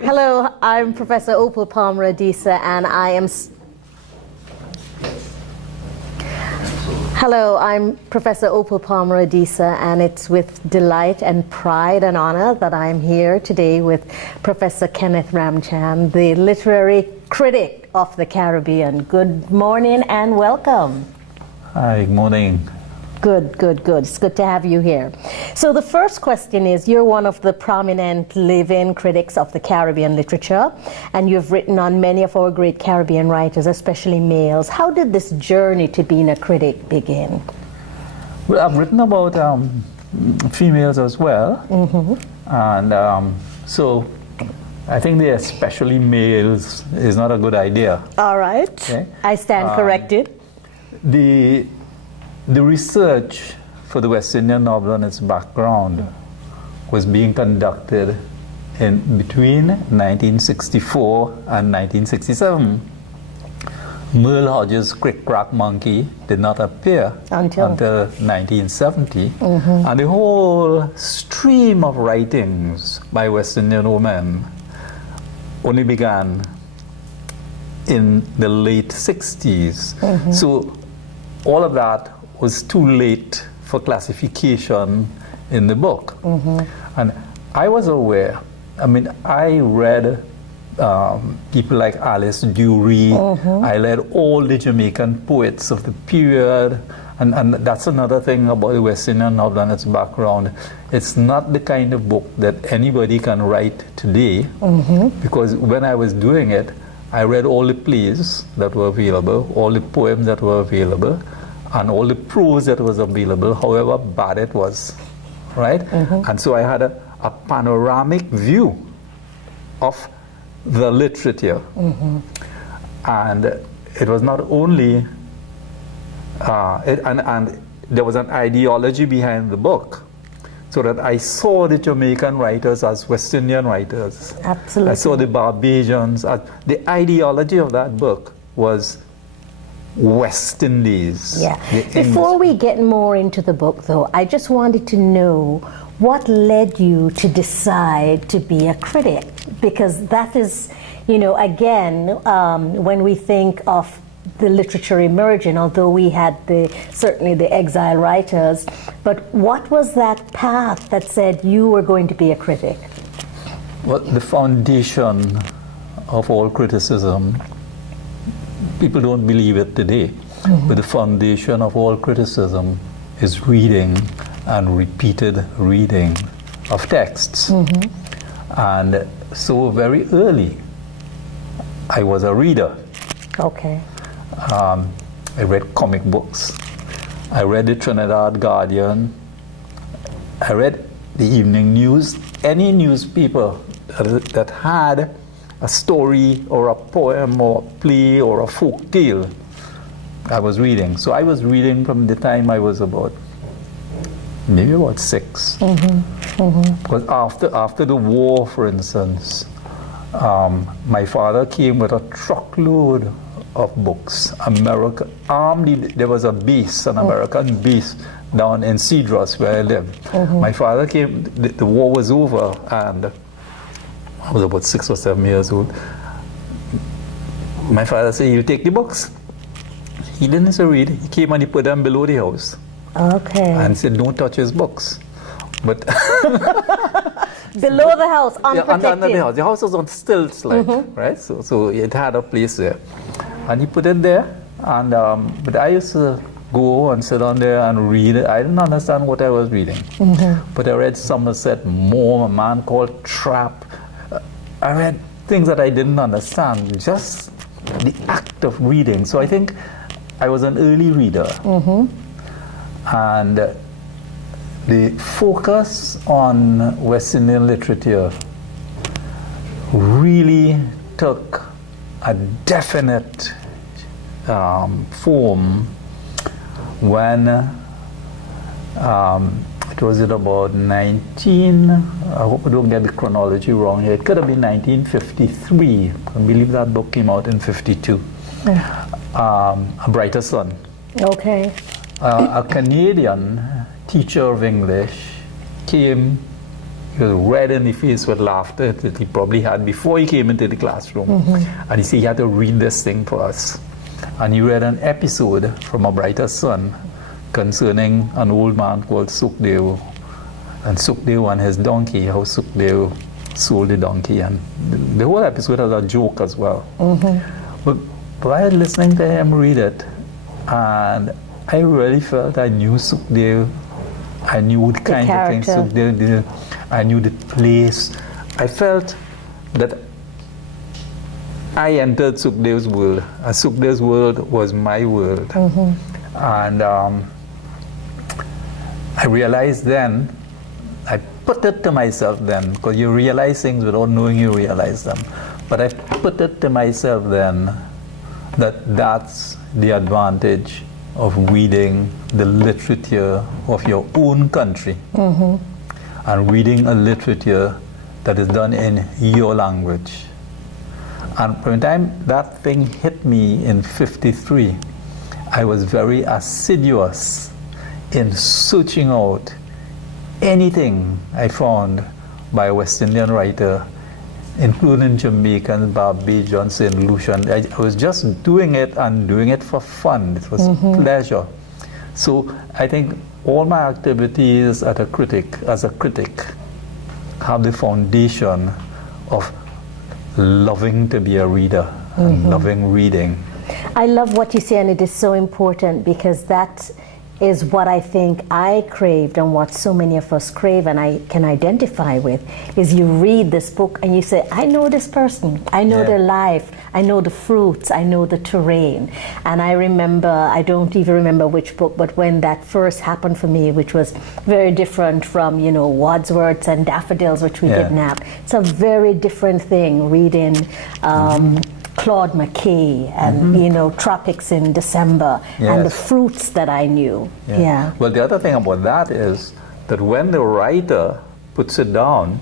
Hello, I'm Professor Opal Palmer Adisa, and I am. Hello, I'm Professor Opal Palmer Adisa, and it's with delight and pride and honor that I'm here today with Professor Kenneth Ramchan, the literary critic of the Caribbean. Good morning and welcome. Hi, good morning. Good. It's good to have you here. So the first question is, you're one of the prominent live-in critics of the Caribbean literature, and you've written on many of our great Caribbean writers, especially males. How did this journey to being a critic begin? Well, I've written about females as well, and so I think the especially males is not a good idea. All right, okay? I stand corrected. The research for the West Indian novel and its background was being conducted in between 1964 and 1967. Merle Hodges' Crick Crack Monkey did not appear until 1970. And the whole stream of writings by West Indian women only began in the late 60s. So all of that was too late for classification in the book. And I was aware, I mean, I read people like Alice Dury, I read all the Jamaican poets of the period, and that's another thing about the West Indian novel and its background. It's not the kind of book that anybody can write today, because when I was doing it, I read all the plays that were available, all the poems that were available, and all the prose that was available, however bad it was, right? And so I had a panoramic view of the literature. And it was not only, and there was an ideology behind the book, so that I saw the Jamaican writers as West Indian writers. Absolutely. I saw the Barbadians. The ideology of that book was West Indies. Yeah. Before we get more into the book, though, I just wanted to know what led you to decide to be a critic, because that is, you know, again, when we think of the literature emerging, although we had certainly the exile writers, but what was that path that said you were going to be a critic? Well, the foundation of all criticism, people don't believe it today, but the foundation of all criticism is reading and repeated reading of texts. And so very early, I was a reader. Okay. I read comic books. I read the Trinidad Guardian. I read the Evening News. Any newspaper that had a story or a poem or a play or a folk tale, I was reading. So I was reading from the time I was maybe about 6. Because after the war, for instance, my father came with a truckload of books. There was a base, an American base down in Cedros where I lived. My father came, the war was over, and I was about 6 or 7 years old. My father said, "You take the books." He didn't say read. He came and he put them below the house. Okay. And said, "Don't touch his books." But below the house, unprotected. Under the house. The house was on stilts, like, right? So it had a place there. And he put it there. And but I used to go and sit down there and read it. I didn't understand what I was reading. But I read Somerset Maugham, A Man Called Trap. I read things that I didn't understand, just the act of reading. So I think I was an early reader. And the focus on West Indian literature really took a definite form when it was about 19, I hope I don't get the chronology wrong here, it could have been 1953. I believe that book came out in 52. A Brighter Sun. Okay. A Canadian teacher of English came He was red in the face with laughter that he probably had before he came into the classroom. And he said he had to read this thing for us. And he read an episode from A Brighter Sun concerning an old man called Sukdev, and Sukdev and his donkey, how Sukdev sold the donkey. And the whole episode has a joke as well. But while listening to him read it, and I really felt I knew Sukdev. I knew the kind of things Sukdev did. I knew the place. I felt that I entered Sukdev's world, and Sukdev's world was my world. And I realized then, I put it to myself then, because you realize things without knowing you realize them. But I put it to myself then that that's the advantage of reading the literature of your own country and reading a literature that is done in your language. And from the time that thing hit me in '53, I was very assiduous in searching out anything I found by a West Indian writer, including Jamaican, Barbadian, St. Lucian. I was just doing it and doing it for fun. It was pleasure. So I think all my activities as a critic, have the foundation of loving to be a reader and loving reading. I love what you say, and it is so important, because that is what I think I craved, and what so many of us crave and I can identify with, is you read this book and you say, I know this person, I know their life, I know the fruits, I know the terrain. And I remember, I don't even remember which book, but when that first happened for me, which was very different from, you know, Wordsworth's and Daffodils, which we kidnapped. It's a very different thing reading Claude McKay and, you know, Tropics in December and the fruits that I knew. Well, the other thing about that is that when the writer puts it down,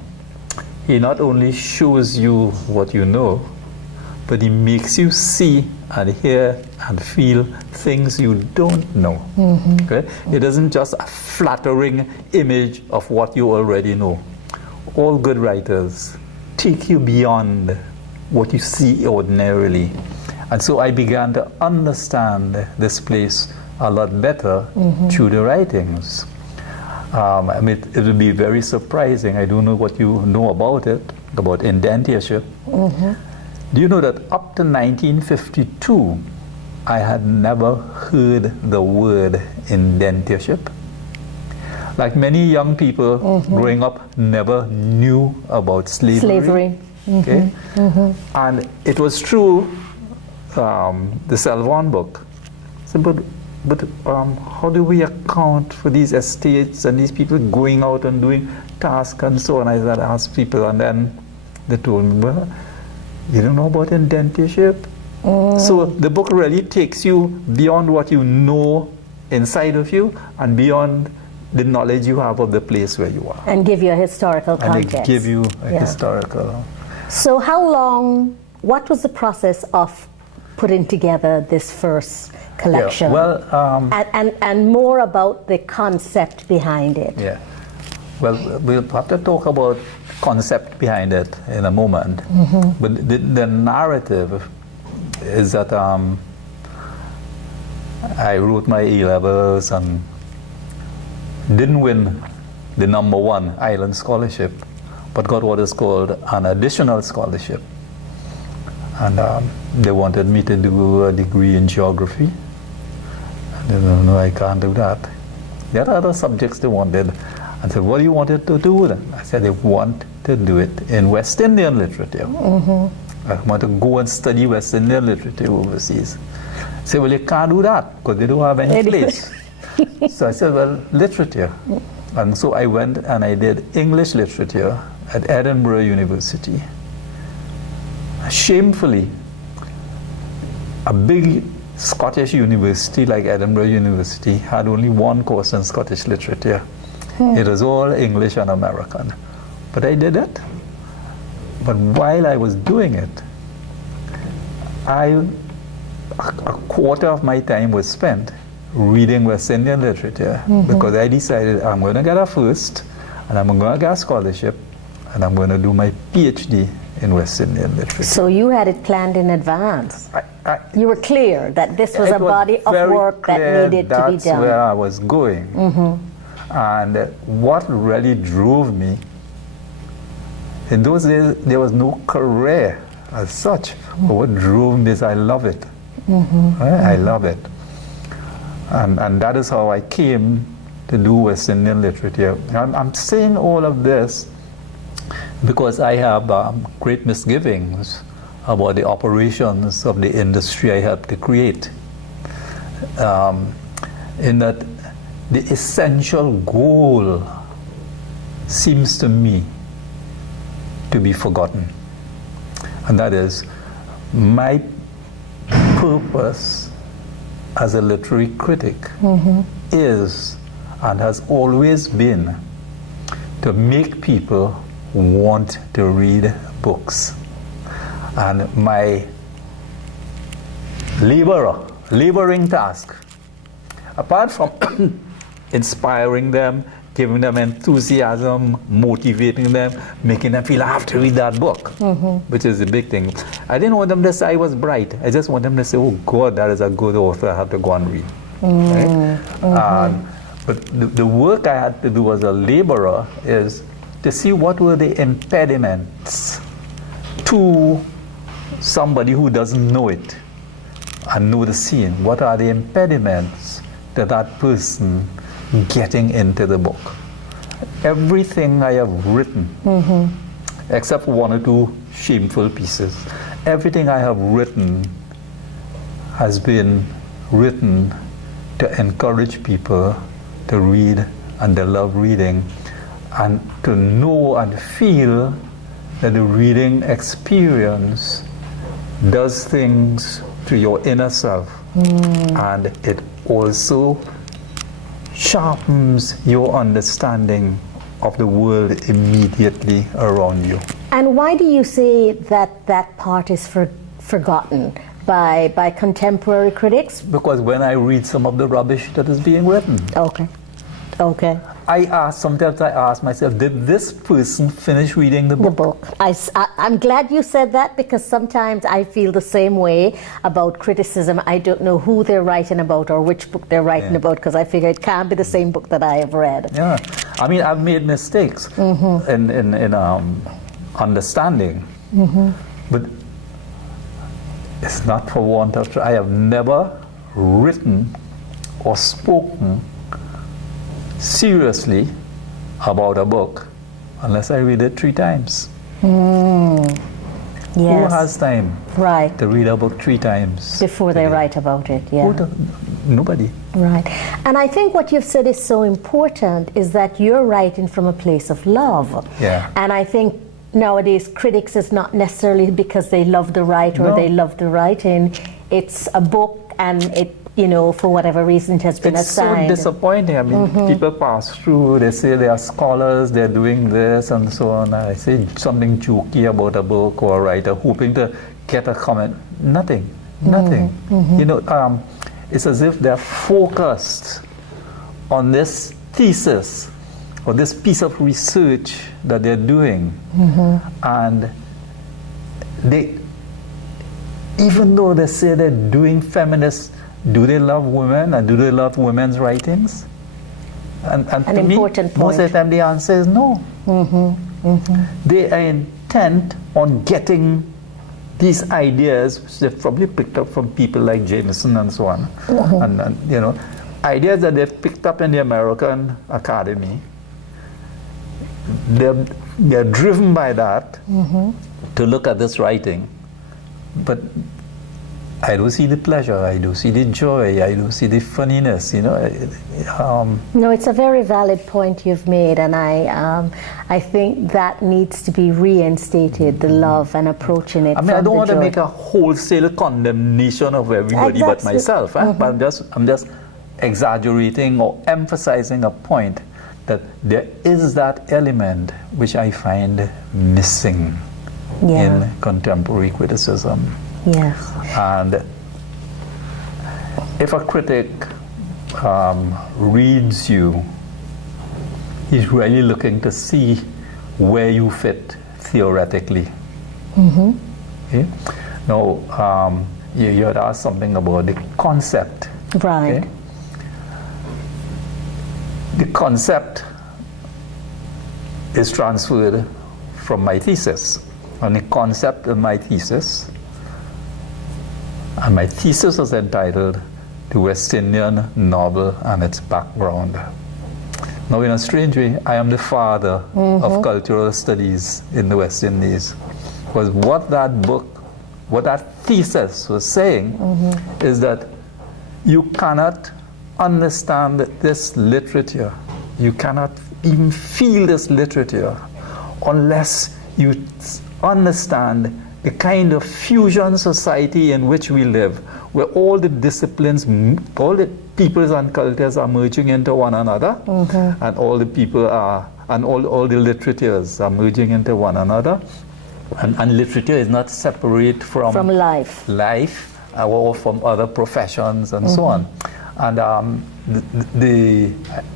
he not only shows you what you know, but he makes you see and hear and feel things you don't know. Okay? It isn't just a flattering image of what you already know. All good writers take you beyond what you see ordinarily. And so I began to understand this place a lot better through the writings. I mean, it would be very surprising. I don't know what you know about it, about indentureship. Do you know that up to 1952, I had never heard the word indentureship? Like many young people growing up never knew about slavery. Okay? And it was true, the Selvon book. So, but how do we account for these estates and these people going out and doing tasks and so on? I had asked people, and then they told me, well, you don't know about indentureship? So the book really takes you beyond what you know inside of you and beyond the knowledge you have of the place where you are. And give you a historical context. And they give you a historical. So how long, what was the process of putting together this first collection? And more about the concept behind it. Well, we'll have to talk about concept behind it in a moment. But the narrative is that I wrote my A-levels and didn't win the #1 Island Scholarship, but got what is called an additional scholarship. And they wanted me to do a degree in geography. I said, no, I can't do that. There are other subjects they wanted. I said, what do you want it to do then? I said, they want to do it in West Indian literature. I want to go and study West Indian literature overseas. I said, well, you can't do that because they don't have any place. So I said, well, literature. And so I went and I did English literature at Edinburgh University. Shamefully, a big Scottish university like Edinburgh University had only one course in Scottish literature. It was all English and American. But I did it. But while I was doing it, a quarter of my time was spent reading West Indian literature because I decided I'm going to get a first and I'm going to get a scholarship, and I'm going to do my PhD in West Indian literature. So you had it planned in advance. You were clear that this was It a body of work that needed to be That's done. where I was going. And what really drove me, in those days, there was no career as such. But what drove me is I love it. I love it. And that is how I came to do West Indian literature. I'm saying all of this because I have great misgivings about the operations of the industry I helped to create. In that the essential goal seems to me to be forgotten. And that is, my purpose as a literary critic is and has always been to make people want to read books. And my laboring task, apart from inspiring them, giving them enthusiasm, motivating them, making them feel I have to read that book, which is the big thing. I didn't want them to say I was bright. I just want them to say, oh God, that is a good author, I have to go and read. Right? But the work I had to do as a laborer is to see what were the impediments to somebody who doesn't know it and know the scene. What are the impediments to that person getting into the book? Everything I have written, except for one or two shameful pieces, everything I have written has been written to encourage people to read and to love reading and to know and feel that the reading experience does things to your inner self, and it also sharpens your understanding of the world immediately around you. And why do you say that that part is forgotten by contemporary critics? Because when I read some of the rubbish that is being written, Okay. Sometimes I ask myself, did this person finish reading the book? The book. I'm glad you said that, because sometimes I feel the same way about criticism. I don't know who they're writing about or which book they're writing about, because I figure it can't be the same book that I have read. Yeah, I mean, I've made mistakes in understanding, but it's not for want of try. I have never written or spoken seriously about a book unless I read it 3 times. Yes. Who has time Right. to read a book 3 times Before they write about it, yeah. Nobody. Right. And I think what you've said is so important, is that you're writing from a place of love. Yeah. And I think nowadays critics is not necessarily because they love the writer or they love the writing. It's a book and it, for whatever reason it has been assigned. It's so disappointing. I mean, people pass through, they say they are scholars, they're doing this and so on. I say something jokey about a book or a writer, hoping to get a comment. Nothing. It's as if they're focused on this thesis or this piece of research that they're doing. And they, even though they say they're doing feminist, do they love women and do they love women's writings? And to me, most of the time the answer is no. They are intent on getting these ideas, which they've probably picked up from people like Jameson and so on, and ideas that they've picked up in the American Academy. They're driven by that to look at this writing, but I don't see the pleasure, I don't see the joy, I don't see the funniness, No, it's a very valid point you've made, and I think that needs to be reinstated, the love and approaching it. I mean, I don't want to make a wholesale condemnation of everybody but myself, but I'm just exaggerating or emphasizing a point that there is that element which I find missing in contemporary criticism. Yes. And if a critic reads you he's really looking to see where you fit theoretically. Okay? Now, you had asked something about the concept. Right. Okay? The concept is transferred from my thesis. And the concept of my thesis, and my thesis was entitled The West Indian Novel and Its Background. Now, in a strange way, I am the father of cultural studies in the West Indies. Because what that book, what that thesis was saying is that you cannot understand this literature, you cannot even feel this literature unless you understand the kind of fusion society in which we live, where all the disciplines, all the peoples and cultures are merging into one another, and all the people are, and all the literatures are merging into one another, and literature is not separate from life, or from other professions and so on. And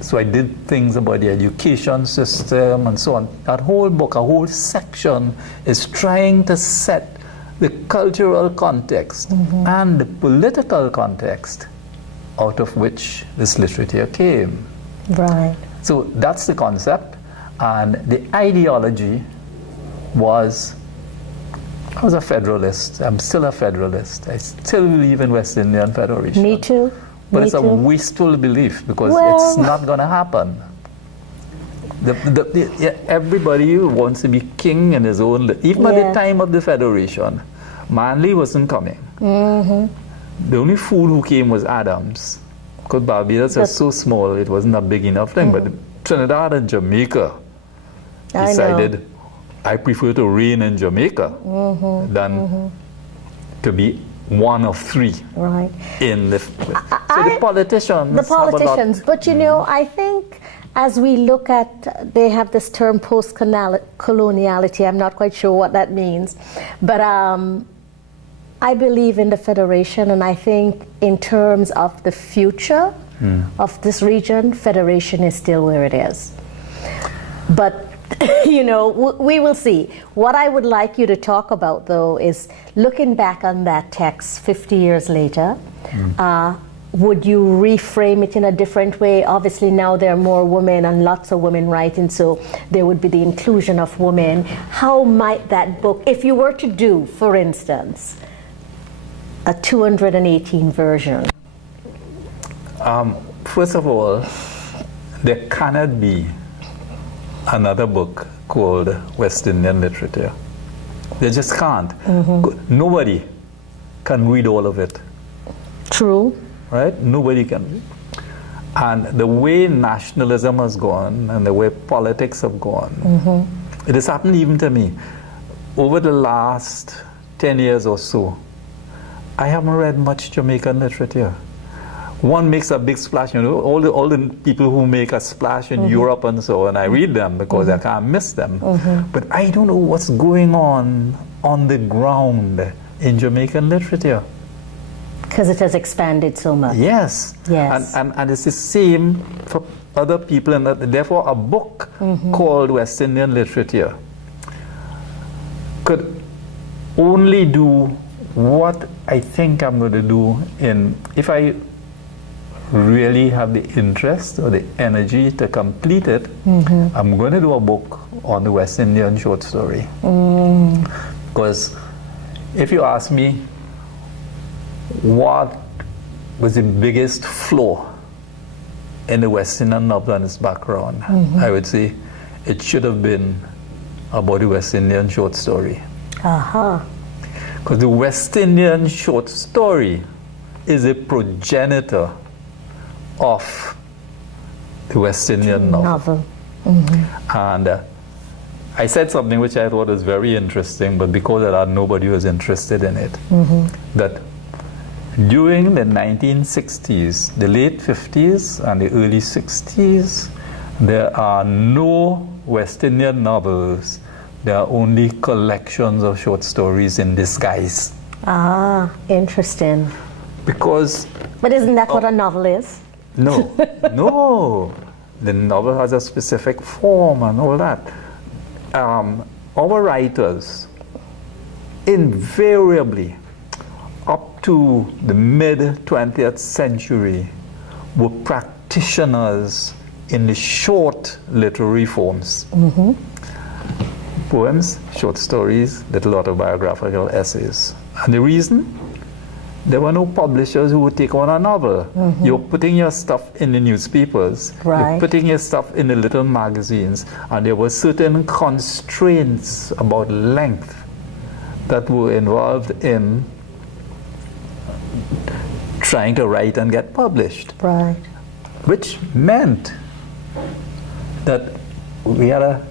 so I did things about the education system and so on. That whole book, a whole section, is trying to set the cultural context and the political context out of which this literature came. Right. So that's the concept. And the ideology was, I was a federalist. I'm still a federalist. I still believe in West Indian Federation. Me too. But it's a wasteful belief because it's not going to happen. Everybody wants to be king in his own. Even at the time of the Federation, Manly wasn't coming. The only fool who came was Adams. Because Barbados was so small, it wasn't a big enough thing. But Trinidad and Jamaica decided, I prefer to reign in Jamaica than to be one of three. Right. In the the politicians. The politicians, but you know, I think as we look at, they have this term post-coloniality. I'm not quite sure what that means, but I believe in the federation, and I think in terms of the future of this region, federation is still where it is. But you know, we will see. What I would like you to talk about, though, is looking back on that text 50 years later, would you reframe it in a different way? Obviously, now there are more women and lots of women writing, so there would be the inclusion of women. How might that book, if you were to do, for instance, a 218 version? First of all, there cannot be another book called West Indian Literature. They just can't. Nobody can read all of it. True. Right? Nobody can read. And the way nationalism has gone and the way politics have gone, it has happened even to me. Over the last 10 years or so, I haven't read much Jamaican literature. One makes a big splash, you know, all the people who make a splash in Europe and so on, I read them because I can't miss them. But I don't know what's going on the ground in Jamaican literature. Because it has expanded so much. Yes. Yes. And it's the same for other people, and therefore a book called West Indian Literature could only do what I think I'm going to do if I really have the interest or the energy to complete it, I'm going to do a book on the West Indian short story. Because if you ask me what was the biggest flaw in the West Indian novel and its background, I would say it should have been about the West Indian short story. Because the West Indian short story is a progenitor of the West Indian novel. And I said something which I thought was very interesting, but because of that, nobody was interested in it. That during the 1960s, the late 50s and the early 60s, there are no West Indian novels. There are only collections of short stories in disguise. Interesting. Because... But isn't that what a novel is? No, the novel has a specific form and all that. Our writers invariably, up to the mid-20th century, were practitioners in the short literary forms. Poems, short stories, little autobiographical essays. And the reason? There were no publishers who would take on a novel. You're putting your stuff in the newspapers, you're putting your stuff in the little magazines, and there were certain constraints about length that were involved in trying to write and get published. Right. Which meant that we had a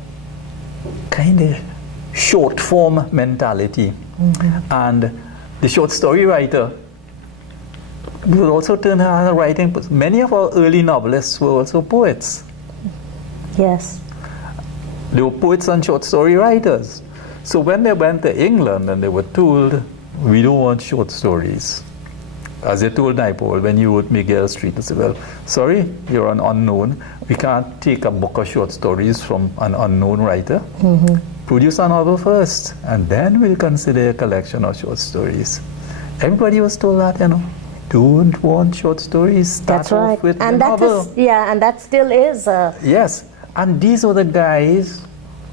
kind of short form mentality. And the short story writer would also turn out writing. Many of our early novelists were also poets. Yes. They were poets and short story writers. So when they went to England and they were told, we don't want short stories. As they told Naipaul when you wrote Miguel Street, they said, well, sorry, you're an unknown. We can't take a book of short stories from an unknown writer. Produce a novel first, and then we'll consider a collection of short stories. Everybody was told that, don't want short stories. That's right. Off with And the that novel. is, and that still is. Yes, and these were the guys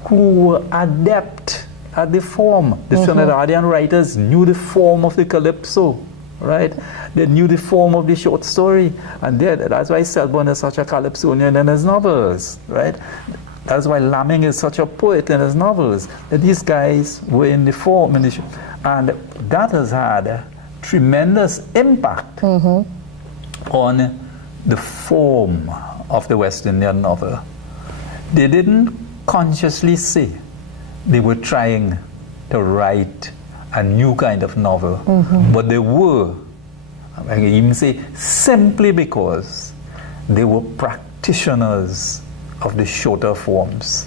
who were adept at the form. The Trinidadian writers knew the form of the calypso, right? They knew the form of the short story, and that's why Selborne is such a calypsonian in his novels, right? That's why Lamming is such a poet in his novels. That these guys were in the form, and that has had a tremendous impact on the form of the West Indian novel. They didn't consciously say they were trying to write a new kind of novel, but they were, I can even say, simply because they were practitioners of the shorter forms.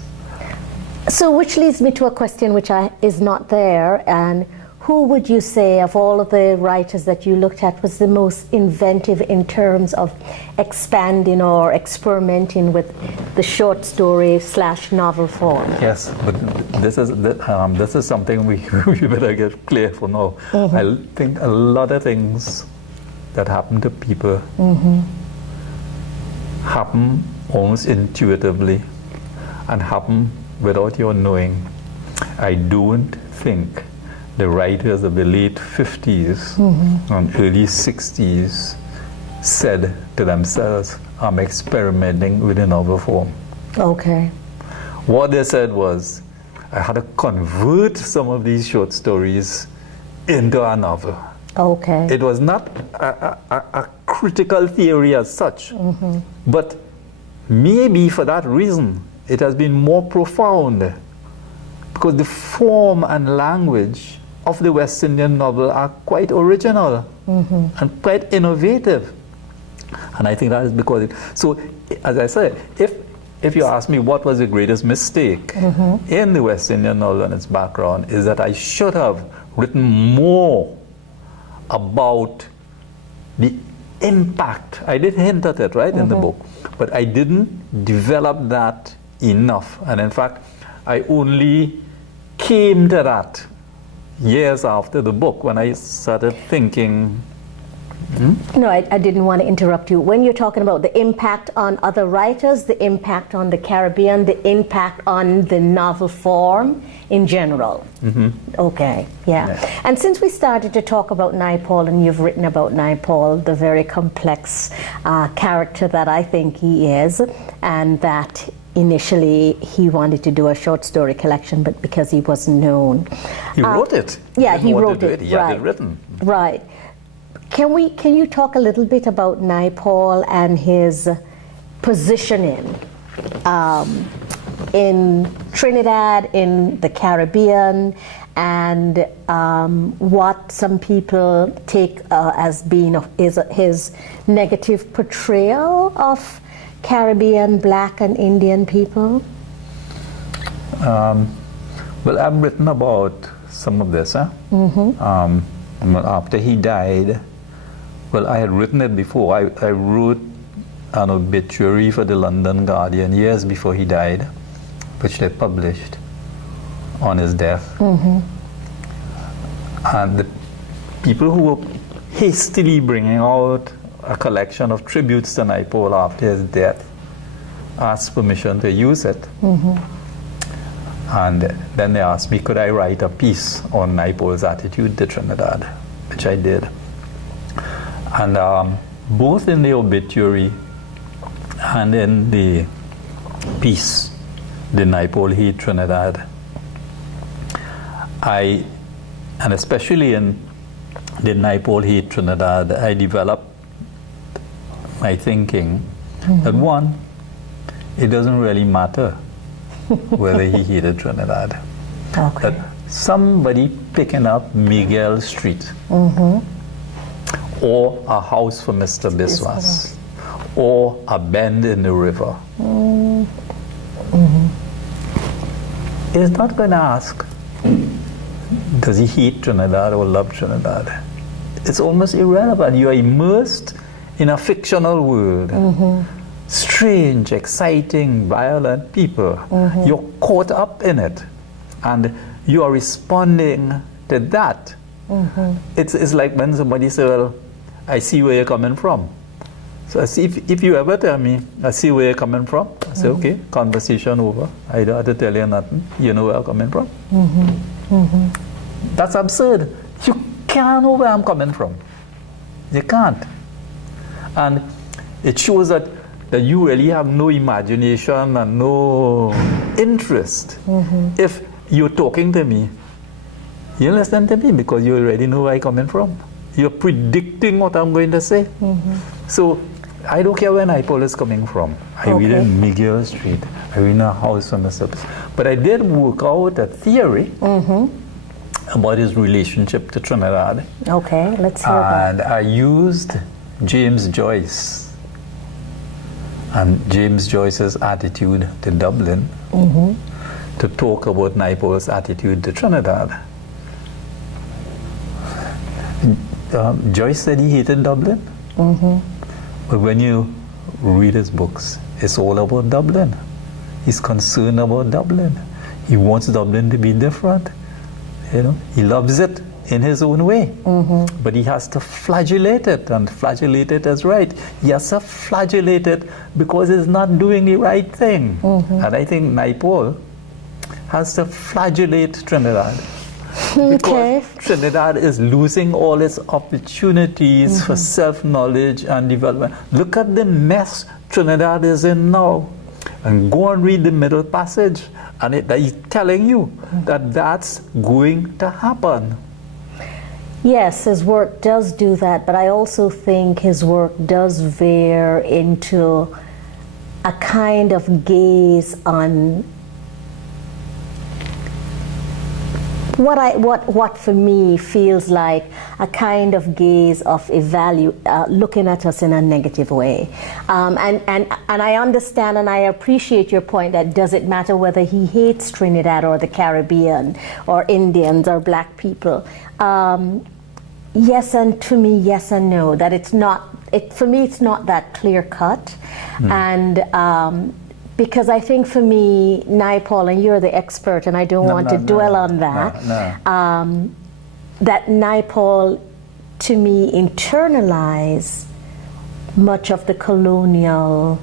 So which leads me to a question which is not there, and who would you say of all of the writers that you looked at was the most inventive in terms of expanding or experimenting with the short story / novel form? Yes, but this is something we better get clear for now. I think a lot of things that happen to people happen almost intuitively and happen without your knowing. I don't think the writers of the late 50s and early 60s said to themselves, I'm experimenting with a novel form. Okay. What they said was, I had to convert some of these short stories into a novel. Okay. It was not a critical theory as such, but maybe for that reason it has been more profound, because the form and language of the West Indian novel are quite original and quite innovative. And I think that is because so, as I said, if you ask me what was the greatest mistake in the West Indian novel and its background, is that I should have written more about the impact. I did hint at it, right, in the book, but I didn't develop that enough. And in fact, I only came to that years after the book, when I started thinking. No, I didn't want to interrupt you. When you're talking about the impact on other writers, the impact on the Caribbean, the impact on the novel form in general. Okay, yeah. And since we started to talk about Naipaul, and you've written about Naipaul, the very complex character that I think he is, and that initially he wanted to do a short story collection, but because he wasn't known. He wrote it. Yeah, he wrote it. He had it written. Right. Can you talk a little bit about Naipaul and his positioning in Trinidad, in the Caribbean, and what some people take as being his negative portrayal of Caribbean, Black and Indian people? Well, I've written about some of this. After he died, well, I had written it before. I wrote an obituary for the London Guardian years before he died, which they published on his death. And the people who were hastily bringing out a collection of tributes to Naipaul after his death asked permission to use it. And then they asked me, could I write a piece on Naipaul's attitude to Trinidad, which I did. And both in the obituary and in the piece, The Naipaul Hate Trinidad, and especially in The Naipaul Hate Trinidad, I developed my thinking that one, it doesn't really matter whether he hated Trinidad. Okay. That somebody picking up Miguel Street or a house for Mr. Biswas or a bend in the river is not going to ask, does he hate Trinidad or love Trinidad? It's almost irrelevant. You are immersed in a fictional world. Strange, exciting, violent people. You're caught up in it. And you are responding to that. It's like when somebody says, well, I see where you're coming from. So I see if you ever tell me, I see where you're coming from, I say, okay, conversation over. I don't have to tell you nothing. You know where I'm coming from. That's absurd. You can't know where I'm coming from. You can't. And it shows that you really have no imagination and no interest. If you're talking to me, you listen to me because you already know where I'm coming from. You're predicting what I'm going to say. So I don't care where Naipaul is coming from. I read in Miguel Street. I read in a house on the surface. But I did work out a theory about his relationship to Trinidad. Okay, let's hear that. And I used James Joyce and James Joyce's attitude to Dublin to talk about Naipaul's attitude to Trinidad. Joyce said he hated Dublin, but when you read his books, it's all about Dublin. He's concerned about Dublin. He wants Dublin to be different. You know, he loves it in his own way, but he has to flagellate it, and flagellate it as right. He has to flagellate it because it's not doing the right thing. And I think Naipaul has to flagellate Trinidad. Because Trinidad is losing all its opportunities for self-knowledge and development. Look at the mess Trinidad is in now. And go and read the middle passage. And he's telling you that that's going to happen. Yes, his work does do that, but I also think his work does veer into a kind of gaze on what for me feels like a kind of gaze of looking at us in a negative way. And I understand and I appreciate your point that does it matter whether he hates Trinidad or the Caribbean or Indians or black people. Yes, and to me, yes and no. That it's not. For me, it's not that clear cut, and because I think for me, Naipaul, and you're the expert, and I don't want to dwell on that. That Naipaul, to me, internalized much of the colonial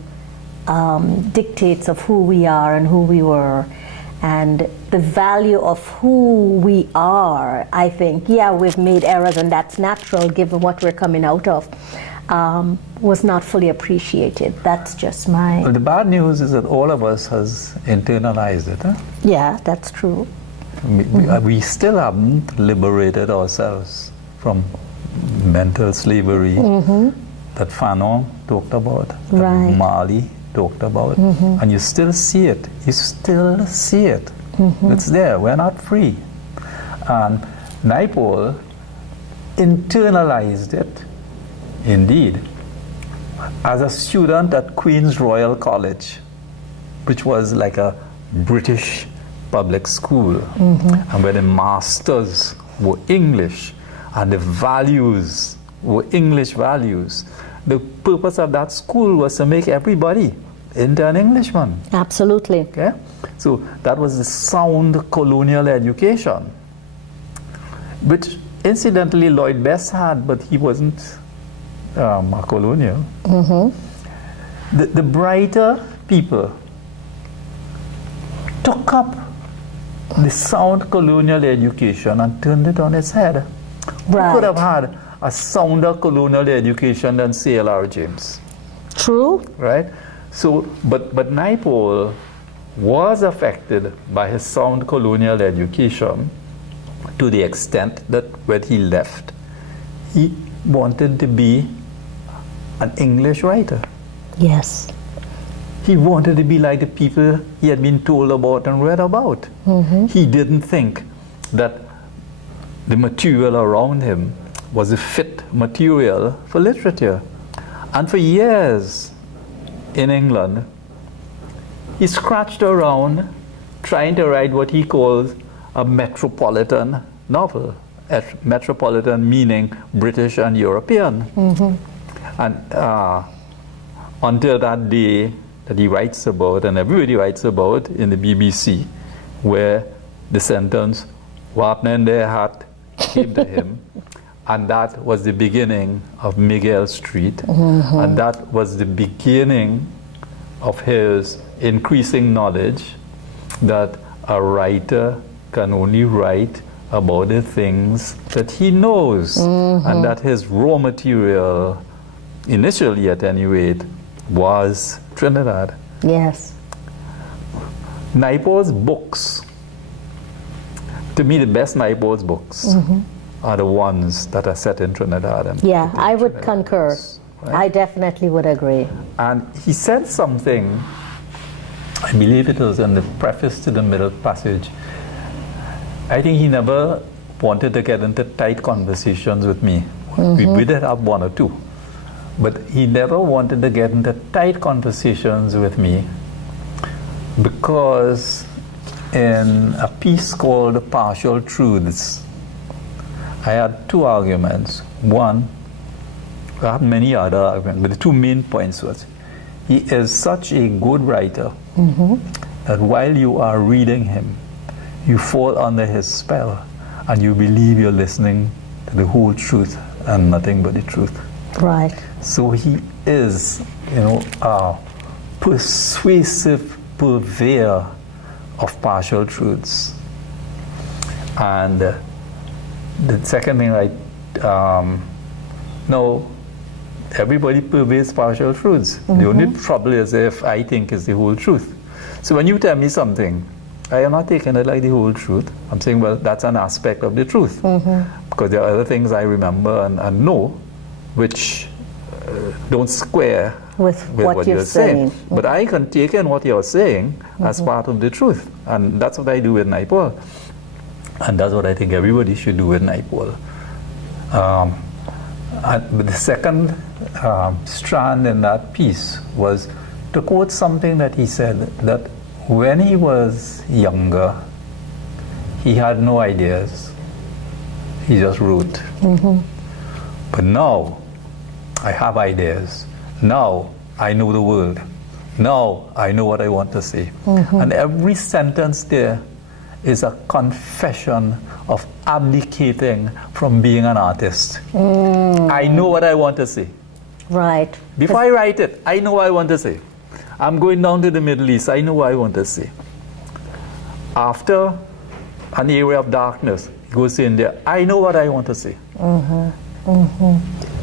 dictates of who we are and who we were. And the value of who we are, I think, yeah, we've made errors and that's natural given what we're coming out of, was not fully appreciated. That's just my... Well, the bad news is that all of us has internalized it. Huh? Yeah, that's true. We still haven't liberated ourselves from mental slavery that Fanon talked about, that Mali talked about, and you still see it. You still see it. It's there. We're not free. And Naipaul internalized it, indeed, as a student at Queen's Royal College, which was like a British public school, and where the masters were English, and the values were English values. the purpose of that school was to make everybody into an Englishman. Absolutely. Okay? So that was the sound colonial education, which incidentally Lloyd Best had, but he wasn't a colonial. The brighter people took up the sound colonial education and turned it on its head. Right. Who could have had a sounder colonial education than C.L.R. James? True. Right? So, but Naipaul was affected by his sound colonial education to the extent that when he left, he wanted to be an English writer. Yes. He wanted to be like the people he had been told about and read about. He didn't think that the material around him was a fit material for literature. And for years in England, he scratched around trying to write what he calls a metropolitan novel. Metropolitan meaning British and European. And until that day that he writes about, and everybody writes about in the BBC, where the sentence, "Wapner in their hat," came to him. And that was the beginning of Miguel Street. And that was the beginning of his increasing knowledge that a writer can only write about the things that he knows. And that his raw material, initially at any rate, was Trinidad. Yes. Naipaul's books, to me the best Naipaul's books are the ones that are set in Trinidad. And Yeah, I would Trinidad, concur. right? I definitely would agree. And he said something, I believe it was in the preface to the middle passage. I think he never wanted to get into tight conversations with me. We did have one or two. But he never wanted to get into tight conversations with me because in a piece called Partial Truths, I had two arguments. One, I had many other arguments, but the two main points was, he is such a good writer that while you are reading him, you fall under his spell and you believe you're listening to the whole truth and nothing but the truth. Right. So he is, a persuasive purveyor of partial truths. And the second thing, no, everybody purveys partial truths. The only trouble is if I think it's the whole truth. So when you tell me something, I am not taking it like the whole truth. I'm saying, well, that's an aspect of the truth. Because there are other things I remember and know which don't square With what you're saying. But I can take in what you're saying as part of the truth. And that's what I do with Naipaul. And that's what I think everybody should do with Naipaul. But the second strand in that piece was to quote something that he said, that when he was younger, he had no ideas. He just wrote. But now, I have ideas. Now, I know the world. Now, I know what I want to say. And every sentence there is a confession of abdicating from being an artist. I know what I want to say. Right. Before I write it, I know what I want to say. I'm going down to the Middle East, I know what I want to say. After an area of darkness, he goes in there, I know what I want to say.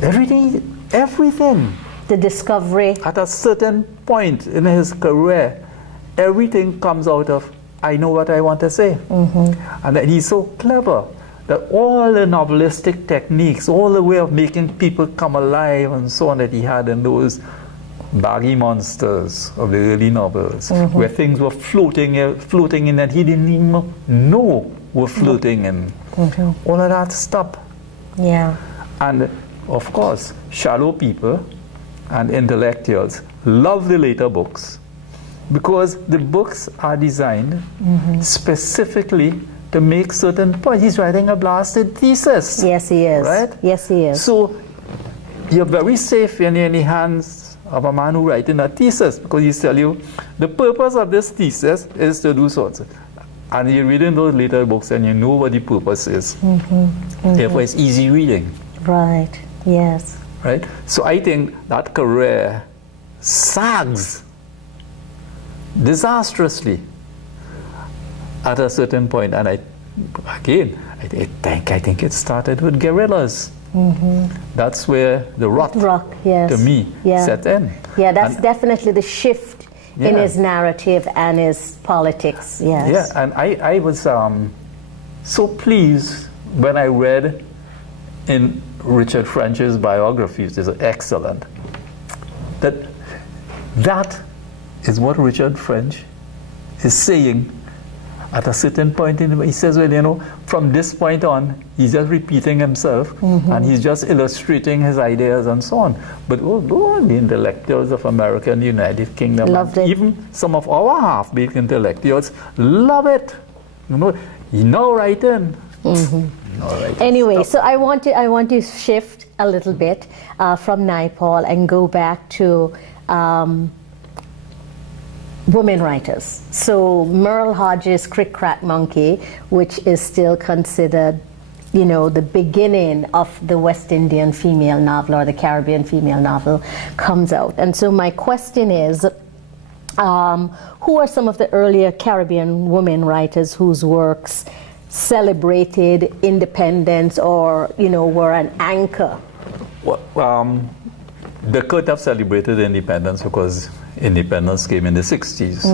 Everything. The discovery. At a certain point in his career, everything comes out of, I know what I want to say. And that he's so clever that all the novelistic techniques, all the way of making people come alive and so on that he had in those baggy monsters of the early novels, where things were floating in that he didn't even know were floating in. All of that stopped. Yeah. And of course, shallow people and intellectuals love the later books because the books are designed specifically to make certain points. He's writing a blasted thesis. Yes, he is. Right? Yes, he is. So you're very safe when you're in the hands of a man who writing a thesis, because he's tell you the purpose of this thesis is to do sorts. And you're reading those later books and you know what the purpose is. Therefore, it's easy reading. Right, yes. Right? So I think that career sags disastrously at a certain point. And I think it started with guerrillas. That's where the rot yes. to me set in. Yeah, that's definitely the shift in his narrative and his politics. Yes. Yeah, and I was so pleased when I read in Richard French's biographies, is excellent, that is what Richard French is saying at a certain point. He says, well, you know, from this point on, he's just repeating himself, and he's just illustrating his ideas and so on. But the intellectuals of America and the United Kingdom, loved it. Even some of our half-baked intellectuals, love it. You know, you know, writing. Anyway, so I want to shift a little bit from Naipaul and go back to women writers. So Merle Hodges' Crick Crack Monkey, which is still considered, you know, the beginning of the West Indian female novel or the Caribbean female novel, comes out. And so my question is, who are some of the earlier Caribbean women writers whose works celebrated independence or, you know, were an anchor? Well, they could have celebrated independence because independence came in the 60s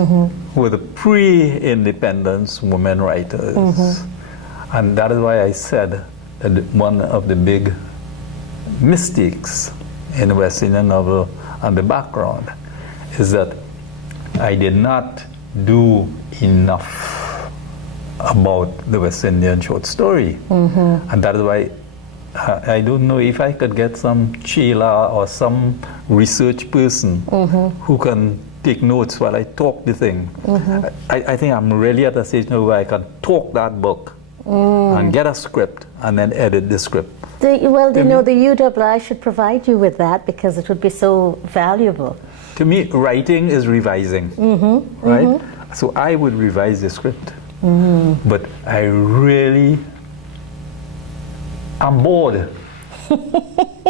with the pre-independence women writers. And that is why I said that one of the big mistakes in the West Indian novel and the background is that I did not do enough about the West Indian short story. And that is why I don't know if I could get some Sheila or some research person who can take notes while I talk the thing. I think I'm really at a stage now where I can talk that book and get a script and then edit the script. The UWI should provide you with that because it would be so valuable. To me, writing is revising, right? So I would revise the script. But I really am bored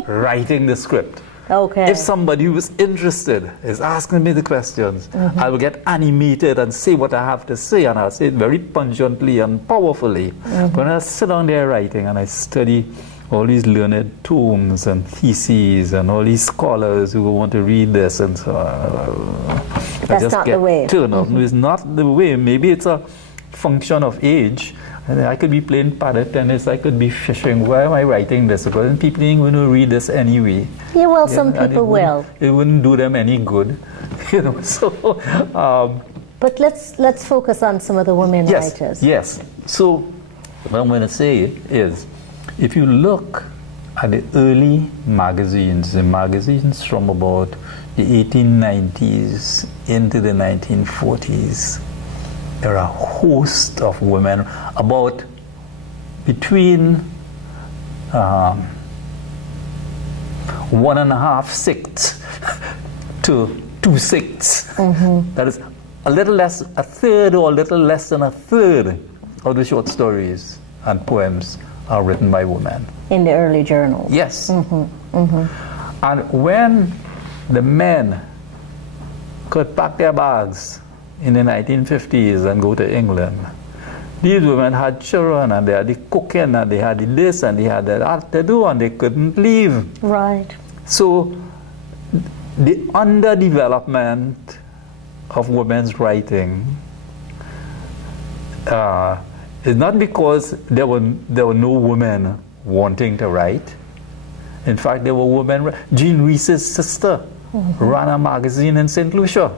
writing the script. Okay. If somebody who is interested is asking me the questions, I will get animated and say what I have to say, and I'll say it very pungently and powerfully. When I sit down there writing and I study all these learned tomes and theses and all these scholars who want to read this and so on, That's not the way. It's not the way. Maybe it's a function of age. And I could be playing paddle tennis, I could be fishing. Why am I writing this? Because people ain't going to read this anyway. Yeah, well, some people will. It wouldn't do them any good, you know. So, but let's focus on some of the women writers. Yes. So, what I'm going to say is, if you look at the early magazines, the magazines from about the 1890s into the 1940s, there are a host of women, about between 1.5/6 to 2/6. That is a little less, a third or a little less than a third of the short stories and poems are written by women. In the early journals. Yes. And when the men could pack their bags in the 1950s and go to England, these women had children and they had the cooking and they had the this and they had that to do and they couldn't leave. Right. So the underdevelopment of women's writing is not because there were no women wanting to write. In fact, there were women. Jean Reese's sister ran a magazine in St. Lucia.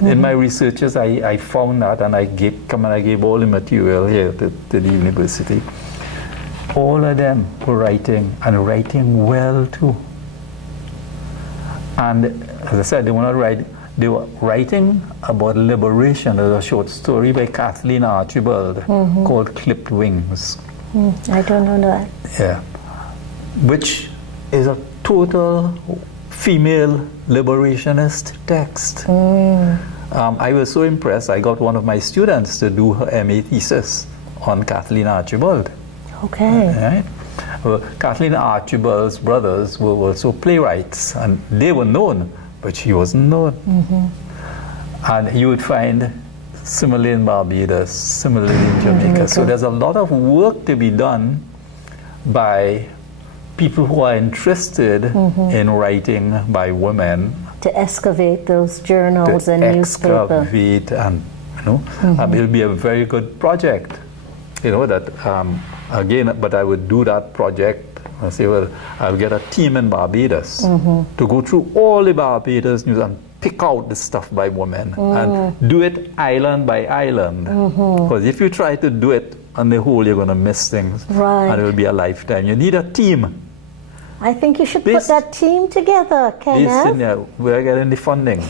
In my researches, I found that, and I gave all the material here to the university. All of them were writing, and writing well too. And as I said, they were not writing. They were writing about liberation. There's a short story by Kathleen Archibald called "Clipped Wings." I don't know that. Yeah, which is a total female liberationist text. I was so impressed, I got one of my students to do her MA thesis on Kathleen Archibald. Okay. Right? Well, Kathleen Archibald's brothers were also playwrights, and they were known, but she wasn't known. And you would find similarly in Barbados, similarly in Jamaica. So there's a lot of work to be done by people who are interested in writing by women. To excavate those journals and newspapers. Excavate and, it'll be a very good project. That, again, but I would do that project. I say, well, I'll get a team in Barbados to go through all the Barbados news and pick out the stuff by women and do it island by island. Because if you try to do it on the whole, you're going to miss things. Right. And it will be a lifetime. You need a team. I think you should put that team together, Kenneth. We're getting the funding.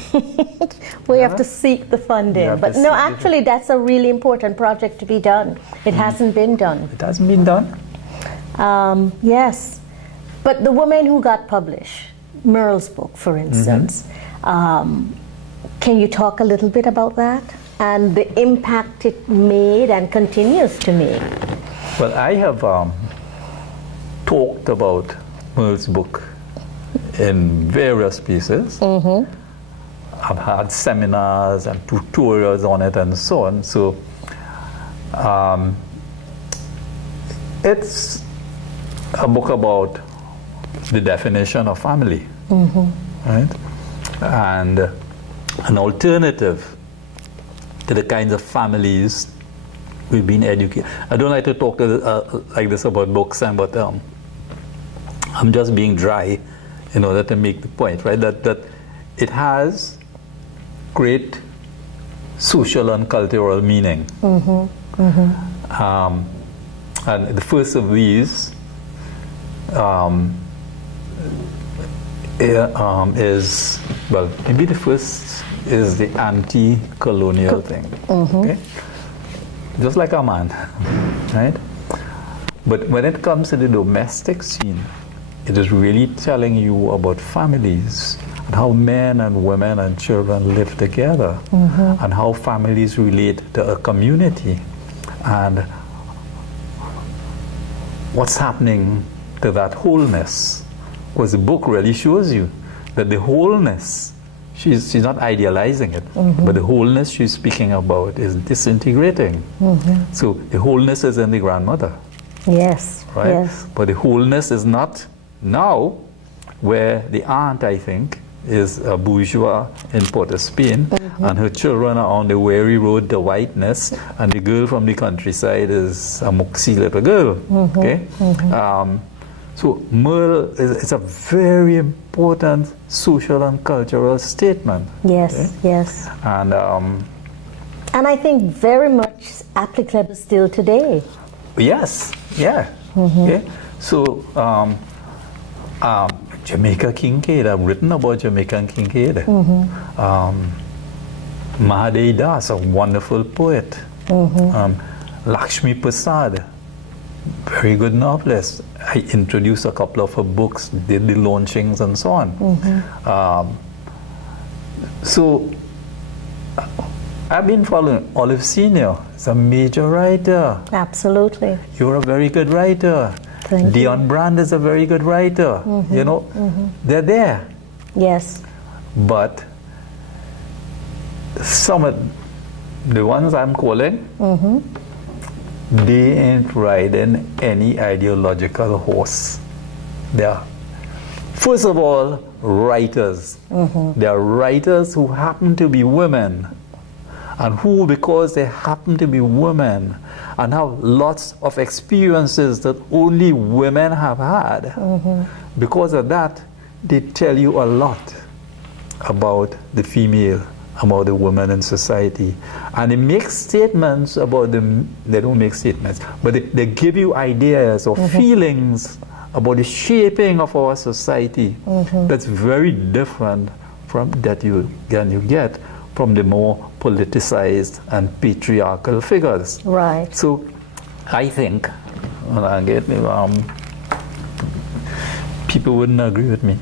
We have to seek the funding. But no, actually, that's a really important project to be done. It hasn't been done. It hasn't been done? Yes. But the woman who got published, Merle's book, for instance, can you talk a little bit about that and the impact it made and continues to make? Well, I have talked about Merle's book in various pieces. I've had seminars and tutorials on it and so on. So it's a book about the definition of family, right? And an alternative to the kinds of families we've been educated. I don't like to talk like this about books, but I'm just being dry in order to make the point, right? That it has great social and cultural meaning. And the first of these is, well, maybe the first is the anti-colonial thing. Okay? Just like a man, right? But when it comes to the domestic scene, it is really telling you about families and how men and women and children live together and how families relate to a community and what's happening to that wholeness. Because the book really shows you that the wholeness, she's not idealizing it, but the wholeness she's speaking about is disintegrating. So the wholeness is in the grandmother. Yes, right? Yes. But the wholeness is not now, where the aunt, I think, is a bourgeois in Port of Spain, and her children are on the weary road to whiteness, and the girl from the countryside is a moxie little girl. Okay? So Merle is a very important social and cultural statement. Yes, okay? yes. And I think very much applicable still today. Yes, yeah. Okay? So Jamaica Kincaid, I've written about Jamaican Kincaid. Mahadev Das, a wonderful poet. Lakshmi Prasad, very good novelist. I introduced a couple of her books, did the launchings and so on. So I've been following Olive Senior. He's a major writer. Absolutely. You're a very good writer. Thank Dion you. Brand is a very good writer. You know, they're there. Yes. But some of the ones I'm calling, they ain't riding any ideological horse. They are, first of all, writers. They are writers who happen to be women, and who, because they happen to be women and have lots of experiences that only women have had, because of that, they tell you a lot about the female, about the woman in society. And they make statements about them. They don't make statements, but they give you ideas or feelings about the shaping of our society that's very different from that you get from the more politicized and patriarchal figures. Right. So I think, people wouldn't agree with me.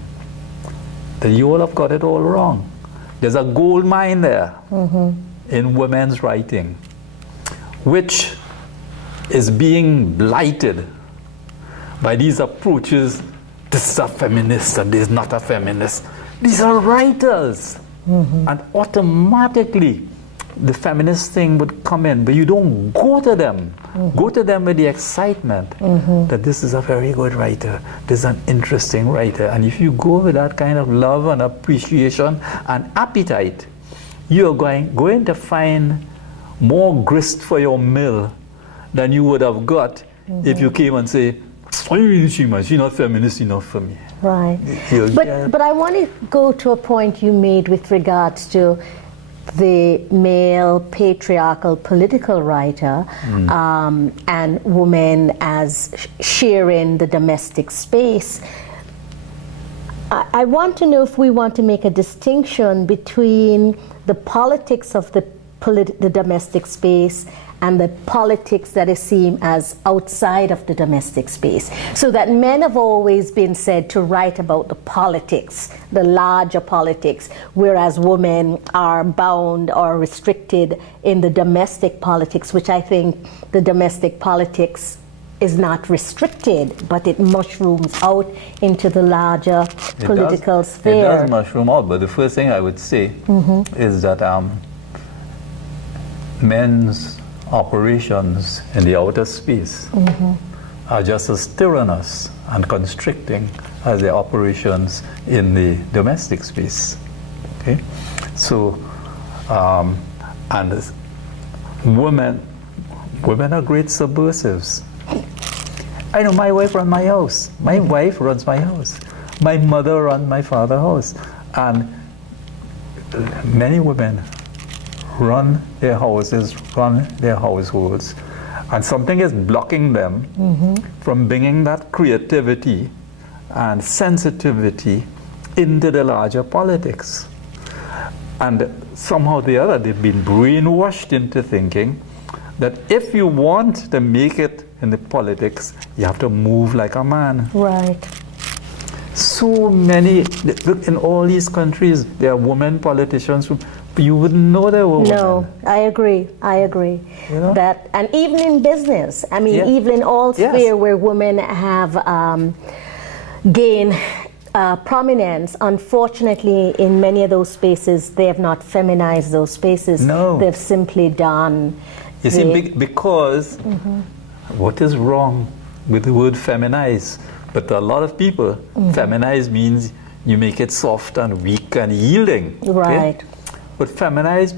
That you all have got it all wrong. There's a gold mine there in women's writing, which is being blighted by these approaches. This is a feminist and this is not a feminist. These are writers. And automatically the feminist thing would come in, but you don't go to them. Go to them with the excitement that this is a very good writer, this is an interesting writer. And if you go with that kind of love and appreciation and appetite, you're going to find more grist for your mill than you would have got if you came and say, she's not feminist enough for me. Right. But I want to go to a point you made with regards to the male patriarchal political writer and women as sharing the domestic space. I want to know if we want to make a distinction between the politics of the domestic space and the politics that is seen as outside of the domestic space. So that men have always been said to write about the politics, the larger politics, whereas women are bound or restricted in the domestic politics, which I think the domestic politics is not restricted, but it mushrooms out into the larger political sphere. It does mushroom out, but the first thing I would say is that men's operations in the outer space are just as tyrannous and constricting as the operations in the domestic space. Okay, so and women are great subversives. I know my wife runs my house. My wife runs my house. My mother runs my father's house, and many women run their houses, run their households, and something is blocking them from bringing that creativity and sensitivity into the larger politics. And somehow or the other, they've been brainwashed into thinking that if you want to make it in the politics, you have to move like a man. Right. So many, look, in all these countries, there are women politicians who you wouldn't know they were women. No, I agree. You know? That, and even in business, I mean, even in all sphere where women have gained prominence, unfortunately, in many of those spaces, they have not feminized those spaces. No. They've simply done. You see, because what is wrong with the word feminize? But to a lot of people, feminize means you make it soft and weak and yielding. Right. Okay? But feminize,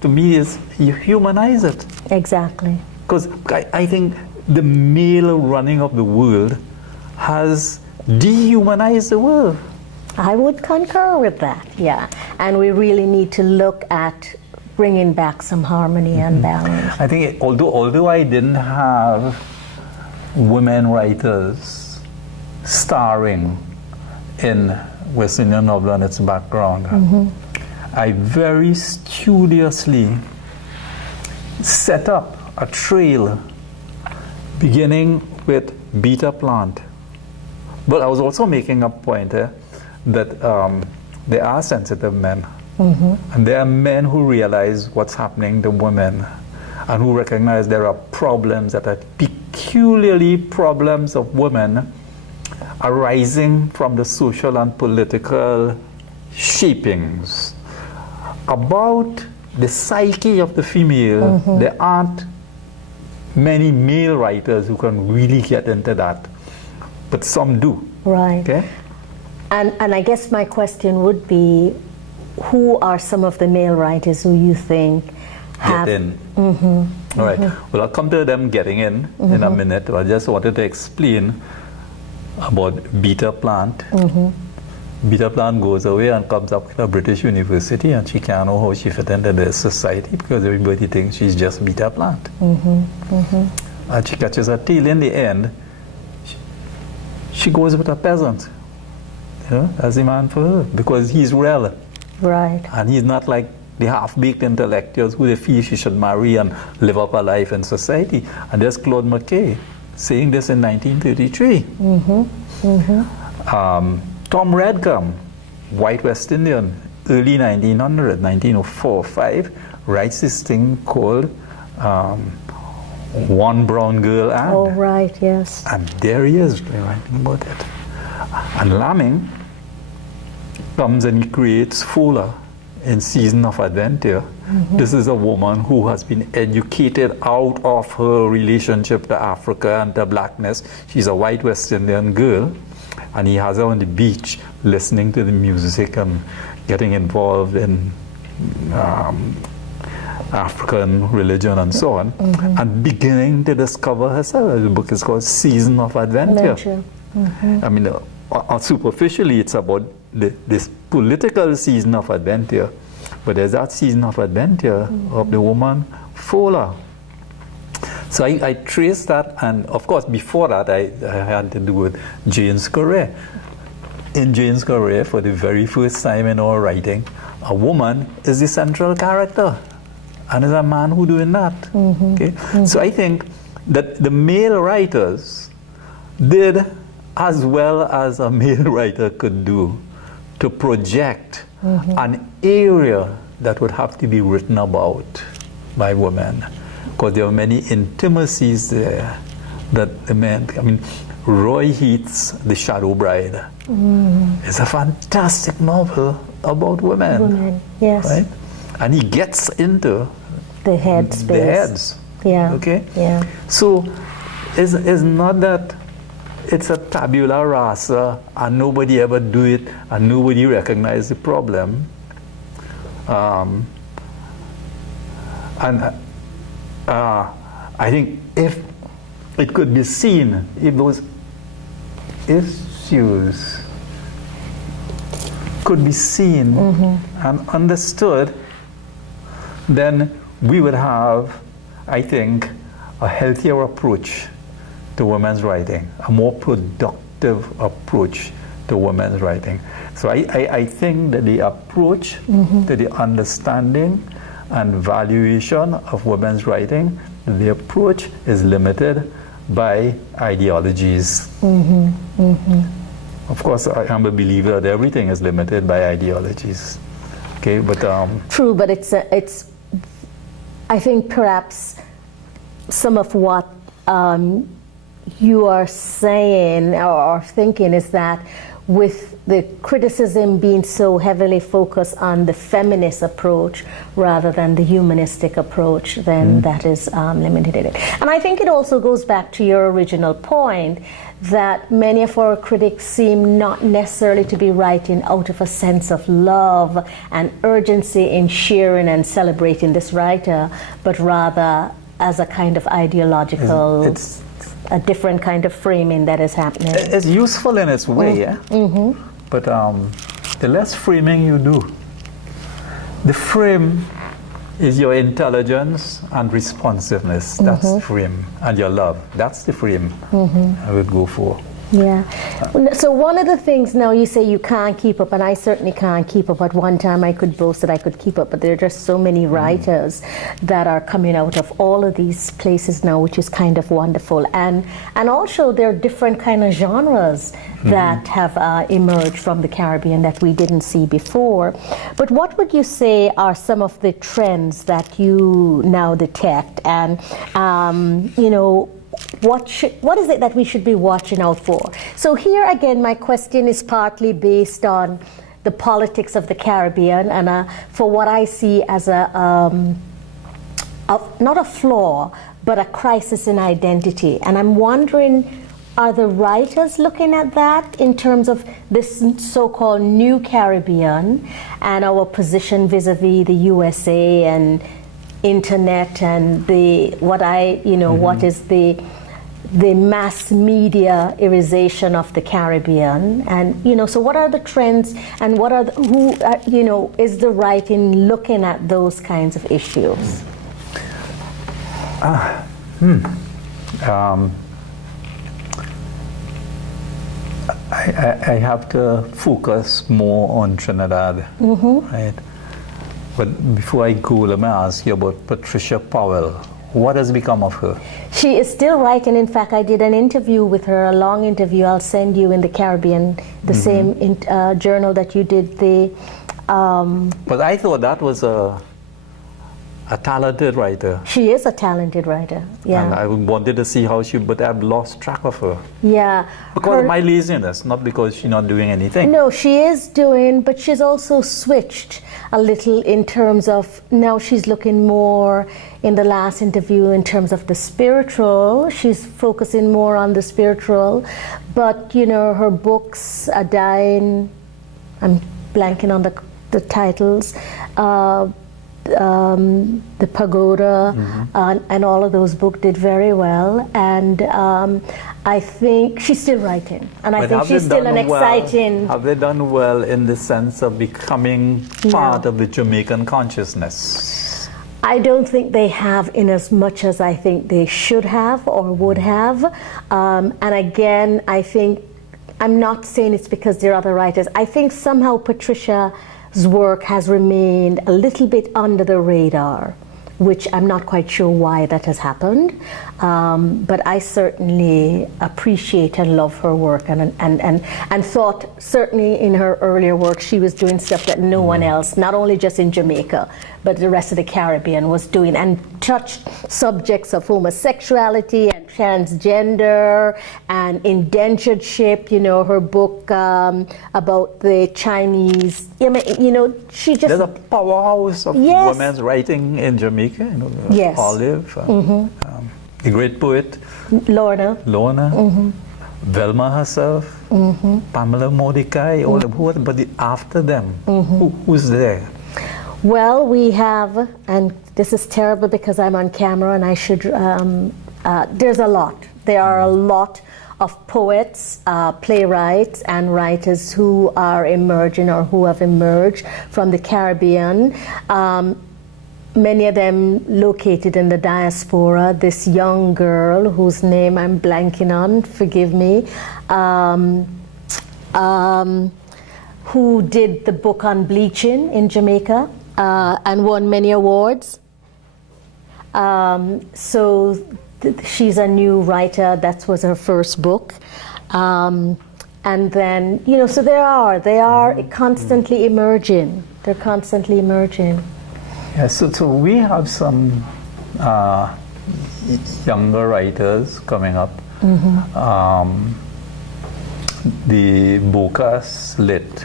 to me, is you humanize it. Exactly. Because I think the male running of the world has dehumanized the world. I would concur with that, yeah. And we really need to look at bringing back some harmony and balance. I think, although I didn't have women writers starring in West Indian novel and its background, I very studiously set up a trail beginning with beta plant. But I was also making a point that there are sensitive men. And there are men who realize what's happening to women and who recognize there are problems that are peculiarly problems of women arising from the social and political shapings. About the psyche of the female, there aren't many male writers who can really get into that, but some do. Right. Okay? And I guess my question would be, who are some of the male writers who you think have... Get in. All right. Well, I'll come to them getting in a minute. I just wanted to explain about beta plant. Beta plant goes away and comes up to a British university, and she can't know how she fit into this society because everybody thinks she's just beta plant. And she catches her tail in the end. She goes with a peasant. You know, as a man for her, because he's real. Right. And he's not like the half-baked intellectuals who they feel she should marry and live up her life in society. And there's Claude McKay saying this in 1933. Tom Redgum, white West Indian, early 1900, 1904, 5, writes this thing called One Brown Girl and. Oh, right, yes. And there he is writing about it. And Lamming comes and he creates Fuller in Season of Adventure. This is a woman who has been educated out of her relationship to Africa and to blackness. She's a white West Indian girl, and he has her on the beach listening to the music and getting involved in African religion and so on, and beginning to discover herself. The book is called Season of Adventure. I mean, superficially it's about this political season of adventure, but there's that season of adventure of the woman Fuller. So I traced that, and of course before that I had to do with Jane's career. In Jane's career, for the very first time in our writing, a woman is the central character, and it's a man who doing that. Okay? So I think that the male writers did as well as a male writer could do to project an area that would have to be written about by women, because there are many intimacies there that the men, I mean, Roy Heath's The Shadow Bride is a fantastic novel about women. Yes. Right? And he gets into the head space. The heads. Yeah. Okay? Yeah. So it's not that it's a tabula rasa and nobody ever do it and nobody recognize the problem. I think if it could be seen, if those issues could be seen and understood, then we would have, I think, a healthier approach to women's writing, a more productive approach to women's writing. So I think that the approach to the understanding and valuation of women's writing, the approach is limited by ideologies. Of course, I am a believer that everything is limited by ideologies. Okay, but true, but it's I think perhaps some of what you are saying or thinking is that with the criticism being so heavily focused on the feminist approach rather than the humanistic approach, then that is limited it. And I think it also goes back to your original point that many of our critics seem not necessarily to be writing out of a sense of love and urgency in sharing and celebrating this writer, but rather as a kind of ideological, it's a different kind of framing that is happening. It's useful in its way, yeah? But the less framing you do, the frame is your intelligence and responsiveness. That's the frame. And your love. That's the frame I would go for. Yeah. So one of the things now you say you can't keep up, and I certainly can't keep up. At one time I could boast that I could keep up, but there are just so many writers that are coming out of all of these places now, which is kind of wonderful. And also there are different kind of genres that have emerged from the Caribbean that we didn't see before. But what would you say are some of the trends that you now detect? And, you know, what is it that we should be watching out for? So here again, my question is partly based on the politics of the Caribbean and for what I see as not a flaw, but a crisis in identity. And I'm wondering, are the writers looking at that in terms of this so-called new Caribbean and our position vis-a-vis the USA and internet and what is the mass media erasation of the Caribbean? And so what are the trends and what are is the writing looking at those kinds of issues? I have to focus more on Trinidad, right? But before I go, let me ask you about Patricia Powell, what has become of her? She is still writing. In fact, I did an interview with her, a long interview. I'll send you in the Caribbean, the same journal that you did. But I thought that was a talented writer. She is a talented writer, yeah. And I wanted to see how but I've lost track of her. Yeah. Because of my laziness, not because she's not doing anything. No, she is doing, but she's also switched a little in terms of, now she's looking more in the last interview in terms of the spiritual. She's focusing more on the spiritual. But, you know, her books are dying. I'm blanking on the titles. The Pagoda and all of those books did very well, and I think she's still writing, and I think she's still an exciting. Have they done well in the sense of becoming part of the Jamaican consciousness? I don't think they have in as much as I think they should have or would have, and again, I think, I'm not saying it's because there are other writers. I think somehow Patricia's work has remained a little bit under the radar, which I'm not quite sure why that has happened. But I certainly appreciate and love her work, and thought certainly in her earlier work she was doing stuff that no one else, not only just in Jamaica, but the rest of the Caribbean was doing, and touched subjects of homosexuality and transgender and indentureship. You know, her book about the Chinese, you know, she just... There's a powerhouse of women's writing in Jamaica, you know, Olive, the great poet Lorna, Velma herself, Pamela Mordecai, all of who, but after them, who's there? Well, we have, and this is terrible because I'm on camera and I should, there's a lot. There are a lot of poets, playwrights, and writers who are emerging or who have emerged from the Caribbean. Many of them located in the diaspora. This young girl whose name I'm blanking on, forgive me, who did the book on bleaching in Jamaica and won many awards. She's a new writer. That was her first book. And then, you know, so they are constantly emerging. They're constantly emerging. Yeah, so we have some younger writers coming up. The Bocas Lit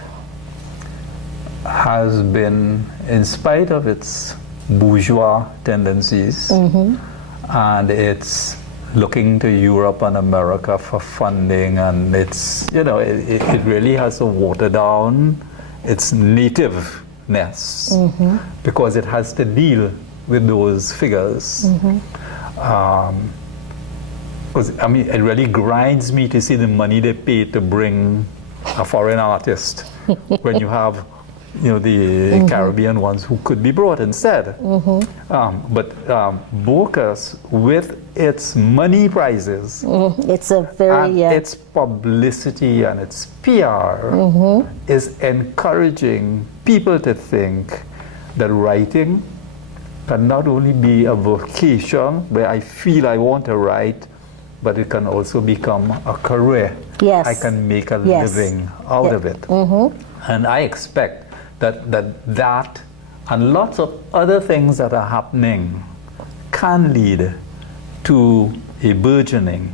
has been, in spite of its bourgeois tendencies, and it's looking to Europe and America for funding, and it's, you know, it really has to water down its nativeness because it has to deal with those figures. Because I mean, it really grinds me to see the money they pay to bring a foreign artist when you have, you know, the Caribbean ones who could be brought instead. But Bocas, with its money prizes, it's a very and its publicity and its PR is encouraging people to think that writing can not only be a vocation where I feel I want to write, but it can also become a career. Yes. I can make a living out of it. And I expect that and lots of other things that are happening can lead to a burgeoning.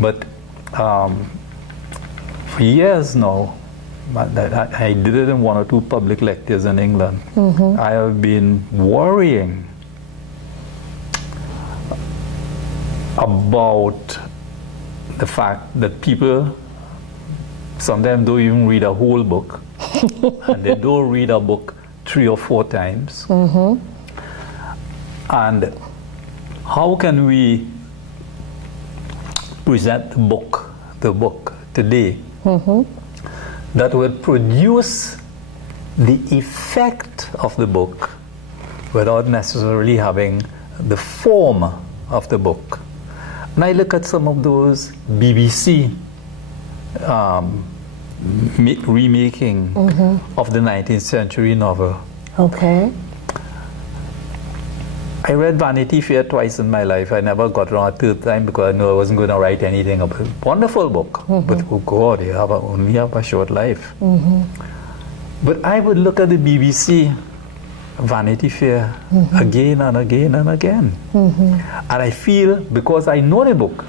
But for years now, I did it in one or two public lectures in England. I have been worrying about the fact that people sometimes don't even read a whole book, and they don't read a book 3 or 4 times. And how can we present the book today that would produce the effect of the book without necessarily having the form of the book? And I look at some of those BBC remaking of the 19th century novel. Okay. I read Vanity Fair twice in my life. I never got around a third time because I knew I wasn't going to write anything about it. Wonderful book, but oh God, you only have a short life. But I would look at the BBC Vanity Fair again and again and again. And I feel, because I know the book,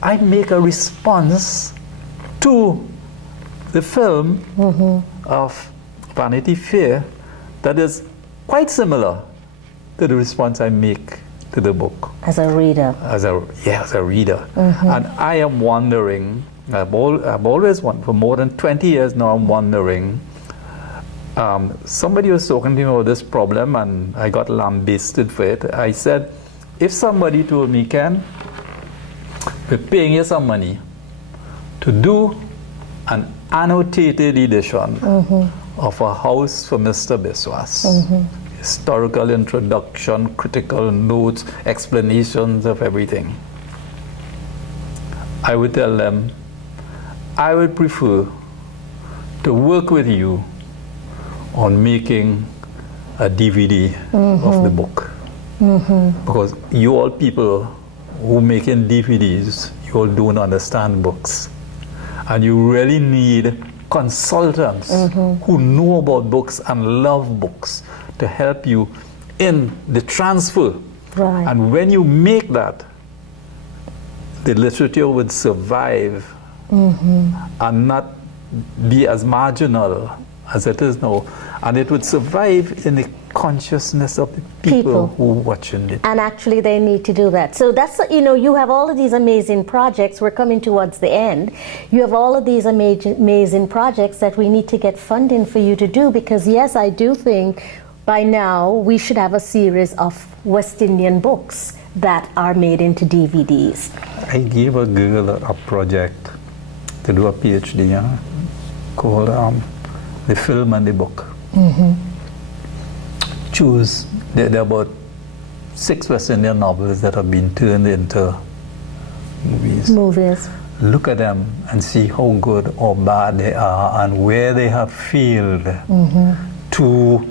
I make a response to the film of Vanity Fair that is quite similar to the response I make to the book. As a reader. As a reader. And I am wondering, I've always wondered, for more than 20 years now, I'm wondering, somebody was talking to me about this problem and I got lambasted for it. I said, if somebody told me, Ken, we're paying you some money to do an annotated edition of A House for Mr. Biswas. Historical introduction, critical notes, explanations of everything. I would tell them, I would prefer to work with you on making a DVD of the book. Because you all people who making DVDs, you all don't understand books. And you really need consultants who know about books and love books to help you in the transfer. Right. And when you make that, the literature would survive and not be as marginal as it is now. And it would survive in the consciousness of the people who are watching it. And actually they need to do that. So that's, you have all of these amazing projects. We're coming towards the end. You have all of these amazing projects that we need to get funding for you to do, because yes, I do think by now we should have a series of West Indian books that are made into DVDs. I gave a girl a project to do a PhD called The Film and the Book. Choose, there are about 6 West Indian novels that have been turned into movies. Look at them and see how good or bad they are and where they have failed to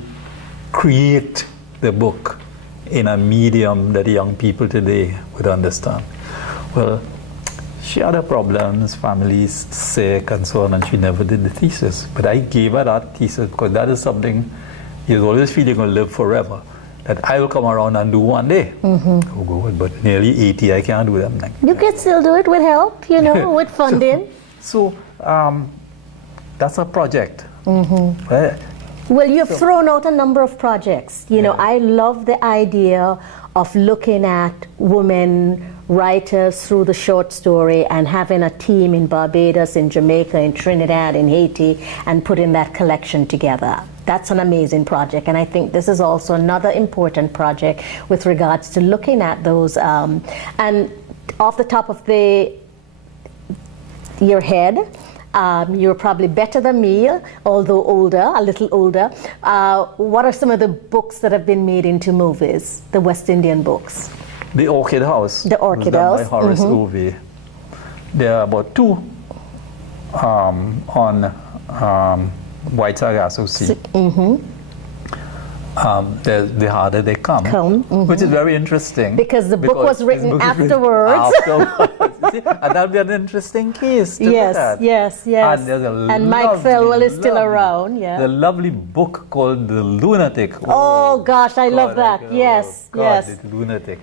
create the book in a medium that young people today would understand. Well, she had her problems, families sick and so on, and she never did the thesis. But I gave her that thesis because that is something you always feel you're going to live forever, that I will come around and do one day. Oh God, but nearly 80, I can't do them. You can still do it with help, with funding. So that's a project. Right? Well, you've thrown out a number of projects. I love the idea of looking at women writers through the short story and having a team in Barbados, in Jamaica, in Trinidad, in Haiti, and putting that collection together. That's an amazing project, and I think this is also another important project with regards to looking at those. And off the top of your head, you're probably better than me, although older, a little older. What are some of the books that have been made into movies, the West Indian books? The Orchid House. The Orchid House. By Horace Ovey. There are about 2 on White Sargasso Sea. The harder they come. Which is very interesting. Because the book was written afterwards. See, and that'll be an interesting case to look at. Yes. And Mike Felwell is still around. Yeah. The lovely book called The Lunatic. Oh gosh, I love that. Yes. The Lunatic.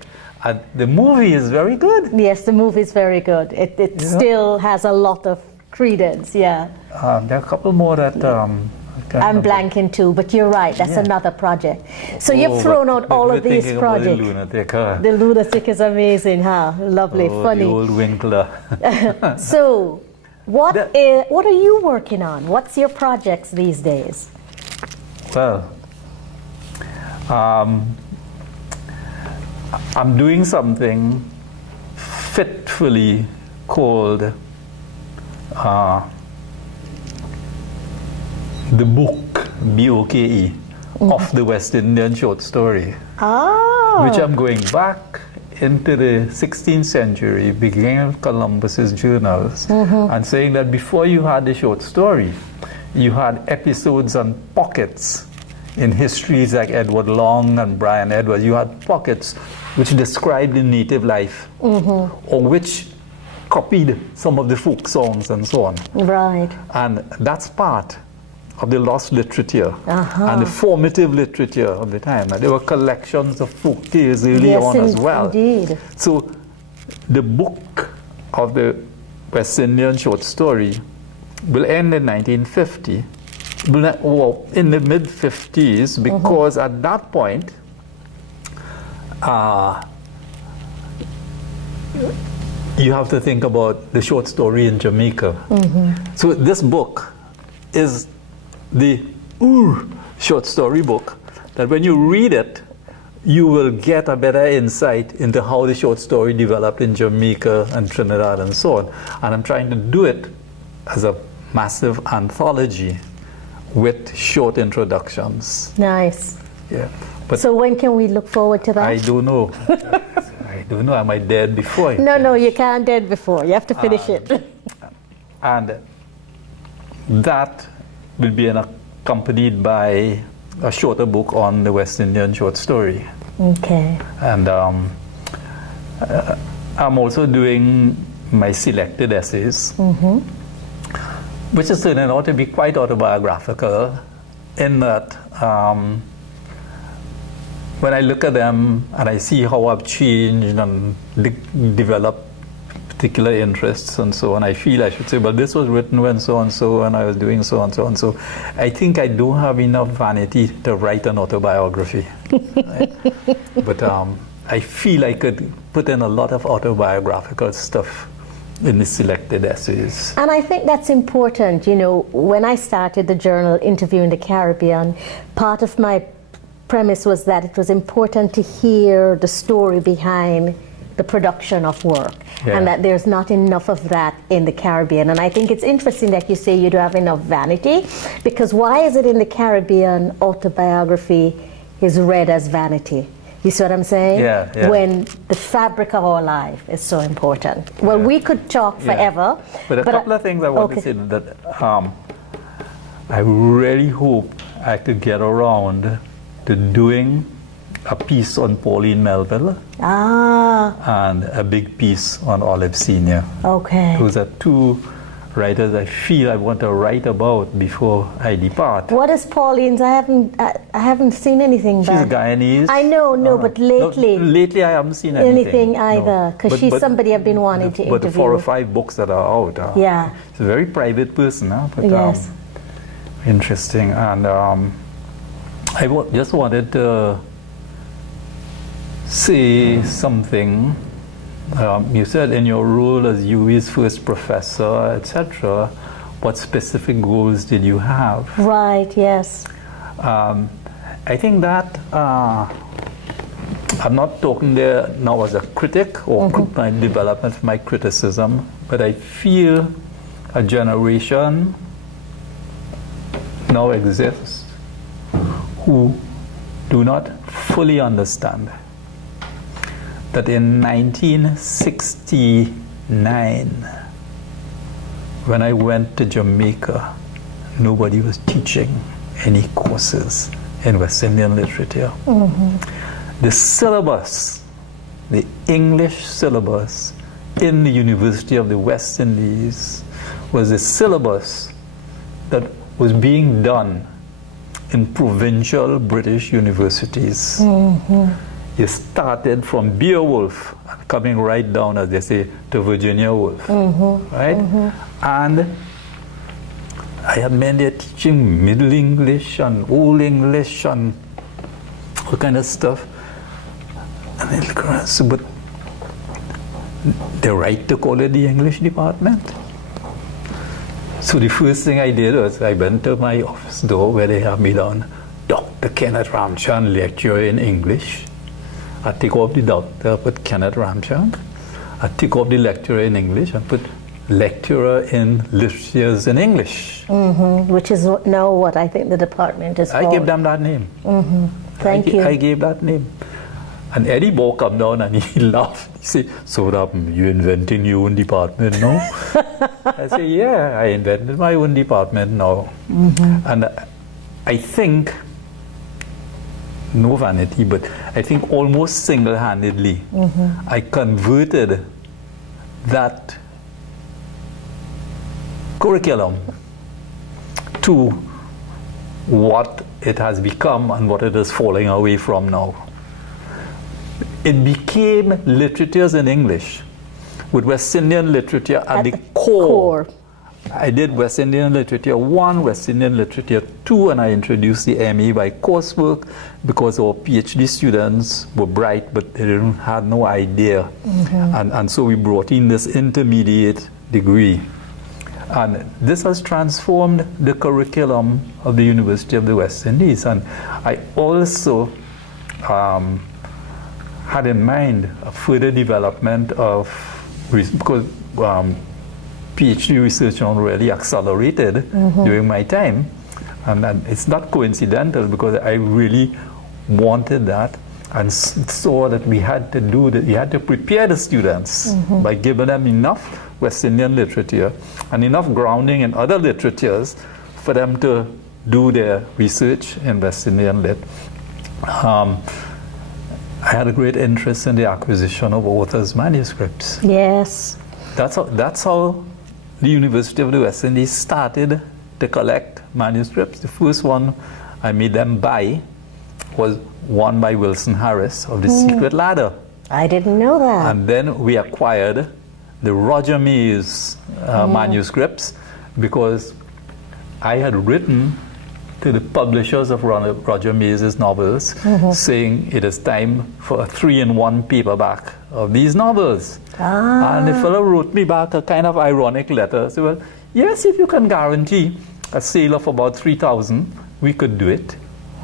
And the movie is very good. Yes, the movie is very good. It still has a lot of credence. Yeah. There are a couple more that I'm blanking too, but you're right. That's another project. So you've thrown out all of these projects. The Lunatic is amazing, huh? Lovely, funny. The old Winkler. So, what are you working on? What's your projects these days? Well, I'm doing something fitfully called the book, B-O-K-E, of the West Indian short story, which I'm going back into the 16th century, beginning of Columbus's journals, and saying that before you had the short story, you had episodes and pockets in histories like Edward Long and Brian Edwards, you had pockets which described the native life, or which copied some of the folk songs and so on. Right. And that's part of the lost literature and the formative literature of the time. And there were collections of folk tales early on as well. Indeed. So the book of the West Indian short story will end in 1950, or in the mid-50s, because at that point, you have to think about the short story in Jamaica. So this book is the short story book that when you read it, you will get a better insight into how the short story developed in Jamaica and Trinidad and so on. And I'm trying to do it as a massive anthology with short introductions. Nice. Yeah. But So when can we look forward to that? I don't know. I don't know. Am I dead before? No, you can't dead before. You have to finish it. And that will be accompanied by a shorter book on the West Indian short story. Okay. And I'm also doing my selected essays, which is turning out to be quite autobiographical, in that when I look at them and I see how I've changed and developed particular interests and so on, I feel I should say, well, this was written when so and so, and I was doing so and so and so. I think I don't have enough vanity to write an autobiography. Right? But I feel I could put in a lot of autobiographical stuff in the selected essays. And I think that's important. You know, when I started the journal Interviewing the Caribbean, part of my premise was that it was important to hear the story behind the production of work, and that there's not enough of that in the Caribbean. And I think it's interesting that you say you don't have enough vanity, because why is it in the Caribbean autobiography is read as vanity? You see what I'm saying? Yeah. When the fabric of our life is so important. Well, we could talk forever. But a couple of things I want to say that I really hope I could get around to doing a piece on Pauline Melville and a big piece on Olive Senior. Okay. Those are two writers I feel I want to write about before I depart. What is Pauline's? I haven't seen anything. She's Guyanese. I know, but lately. No, lately I haven't seen anything either, because she's somebody I've been wanting to interview. But the 4 or 5 books that are out. She's a very private person, but yes. Interesting. And I just wanted to say something. You said in your role as UWI's first professor, etc., what specific goals did you have? Right, yes. I think that I'm not talking there now as a critic or my development of my criticism, but I feel a generation now exists who do not fully understand that in 1969, when I went to Jamaica, nobody was teaching any courses in West Indian literature. The syllabus, the English syllabus in the University of the West Indies was a syllabus that was being done in provincial British universities. You started from Beowulf, coming right down, as they say, to Virginia Woolf, right? And I had men there teaching Middle English and Old English and all kind of stuff. And I look around, so, but the right to call it the English department. So the first thing I did was I went to my office door where they have me down, Dr. Kenneth Ramchan, lecturer in English. I take off the doctor, put Kenneth Ramchan. I take off the lecturer in English and put lecturer in literatures in English. Which is now what I think the department is called. I gave them that name. Thank you. I gave that name. And Eddie Bow come down and he laughed. He said, so that you inventing your own department now? I say, yeah, I invented my own department now. And I think no vanity, but I think almost single-handedly, I converted that curriculum to what it has become and what it is falling away from now. It became literatures in English, with West Indian literature at the core. I did West Indian Literature 1, West Indian Literature 2, and I introduced the MA by coursework because our PhD students were bright, but they had no idea. And so we brought in this intermediate degree. And this has transformed the curriculum of the University of the West Indies. And I also had in mind a further development of, because PhD research on really accelerated during my time, and it's not coincidental because I really wanted that and saw that we had to do that. We had to prepare the students by giving them enough West Indian literature and enough grounding in other literatures for them to do their research in West Indian lit. I had a great interest in the acquisition of authors' manuscripts. Yes. That's how the University of the West Indies started to collect manuscripts. The first one I made them buy was one by Wilson Harris of The Secret Ladder. I didn't know that. And then we acquired the Roger Mays manuscripts because I had written to the publishers of Roger Mays' novels saying it is time for a 3-in-1 paperback of these novels. And the fellow wrote me back a kind of ironic letter. Said, well, yes, if you can guarantee a sale of about 3,000, we could do it.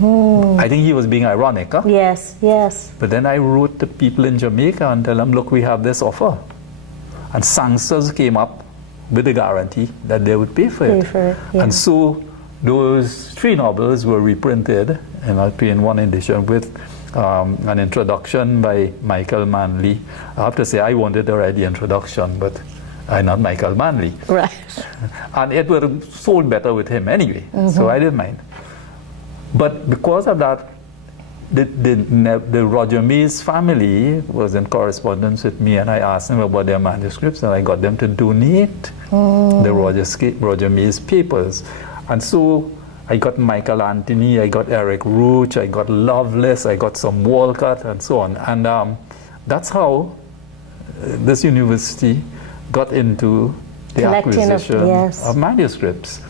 I think he was being ironic. Huh? Yes, yes. But then I wrote to people in Jamaica and tell them, look, we have this offer. And Sangsters came up with a guarantee that they would pay for it. Yeah. And so those 3 novels were reprinted in a 3-in-1 edition with an introduction by Michael Manley. I have to say, I wanted to write the introduction, but I'm not Michael Manley. Right. And it would have sold better with him anyway, so I didn't mind. But because of that, the Roger Mays family was in correspondence with me, and I asked them about their manuscripts, and I got them to donate the Roger Mays papers. And so I got Michael Anthony, I got Eric Roach, I got Lovelace, I got some Walcott, and so on. And that's how this university got into the acquisition of manuscripts.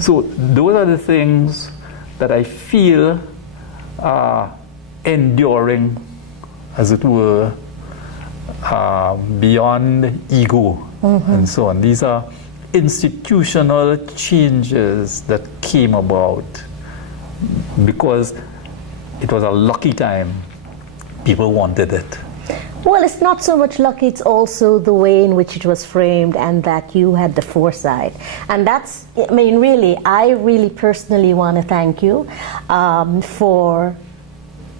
So those are the things that I feel are enduring, as it were, beyond ego and so on. These are institutional changes that came about because it was a lucky time. People wanted it. Well, it's not so much lucky, it's also the way in which it was framed and that you had the foresight. And that's, I mean, really, I really personally want to thank you for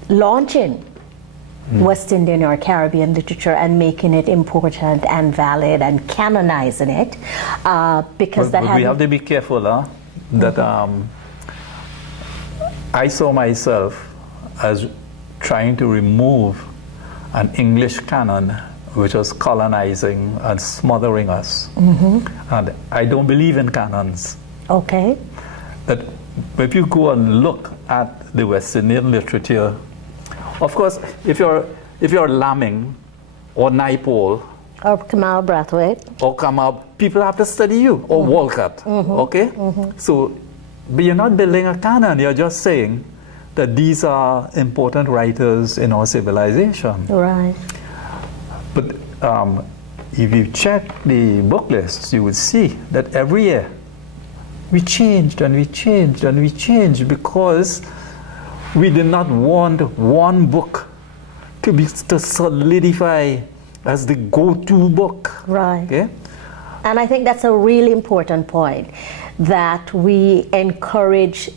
launching West Indian or Caribbean literature and making it important and valid and canonizing it, because but we have to be careful that I saw myself as trying to remove an English canon which was colonizing and smothering us. And I don't believe in canons. Okay. That if you go and look at the West Indian literature, of course, if you're Lamming or Naipaul or Kamal Brathwaite or Kamal, people have to study you, or Walcott. Okay? So, but you're not building a canon, you're just saying that these are important writers in our civilization. Right. But if you check the book lists, you will see that every year we changed and we changed and we changed because we did not want one book to solidify as the go-to book. Right. Okay? And I think that's a really important point, that we encourage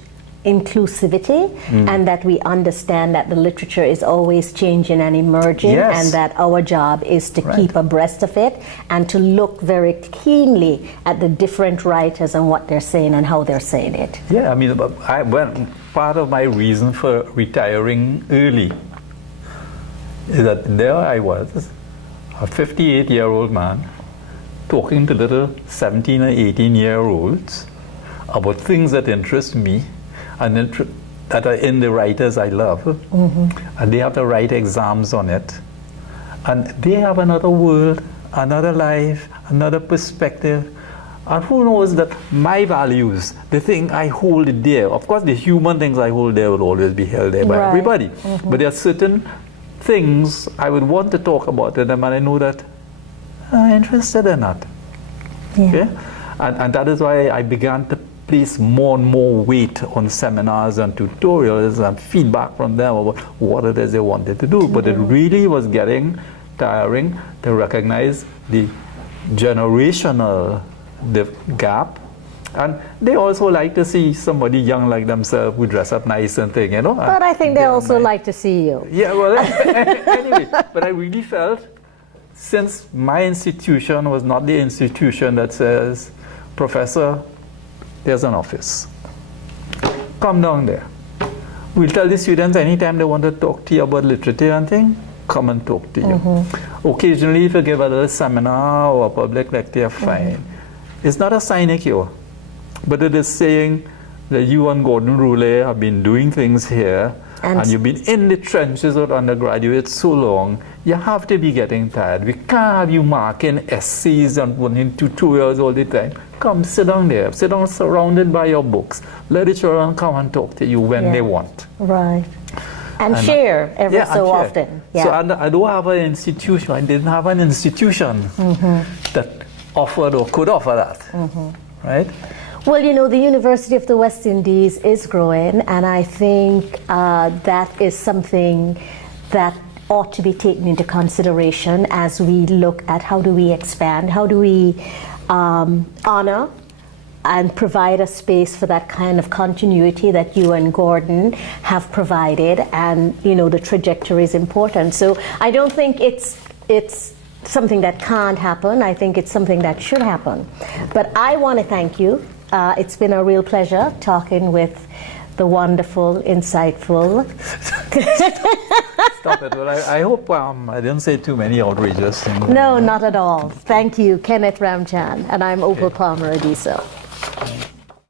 inclusivity, and that we understand that the literature is always changing and emerging, Yes. and that our job is to keep abreast of it and to look very keenly at the different writers and what they're saying and how they're saying it. Yeah, I mean, part of my reason for retiring early is that there I was, a 58-year-old man, talking to little 17 or 18-year-olds about things that interest me and that are in the writers I love. And they have to write exams on it. And they have another world, another life, another perspective. And who knows that my values, the thing I hold dear, of course the human things I hold dear will always be held dear by everybody. But there are certain things I would want to talk about to them, and I know that I'm interested in that. Yeah. Okay? And that is why I began to place more and more weight on seminars and tutorials and feedback from them about what it is they wanted to do. But it really was getting tiring to recognize the generational gap. And they also like to see somebody young like themselves who dress up nice and thing, you know. But I think they also like to see you. Yeah, well, anyway, but I really felt, since my institution was not the institution that says, Professor, there's an office. Come down there. We'll tell the students anytime they want to talk to you about literature and thing, come and talk to you. Occasionally, if you give a little seminar or a public lecture, fine. It's not a sinecure, but it is saying that you and Gordon Roulette have been doing things here, and you've been in the trenches of undergraduates so long, you have to be getting tired. We can't have you marking essays and running tutorials all the time. Come, sit down there. Sit down surrounded by your books. Let the children come and talk to you when they want. Right. And share every so often. Yeah. So I don't have an institution. I didn't have an institution that offered or could offer that. Right? Well, you know, the University of the West Indies is growing, and I think that is something that ought to be taken into consideration as we look at how do we expand, how do we honor and provide a space for that kind of continuity that you and Gordon have provided, and you know the trajectory is important. So I don't think it's something that can't happen. I think it's something that should happen. But I want to thank you. It's been a real pleasure talking with the wonderful, insightful. Stop it. Well, I hope I didn't say too many outrageous things. No, not at all. Thank you, Kenneth Ramchan. And I'm Opal Palmer Adisa.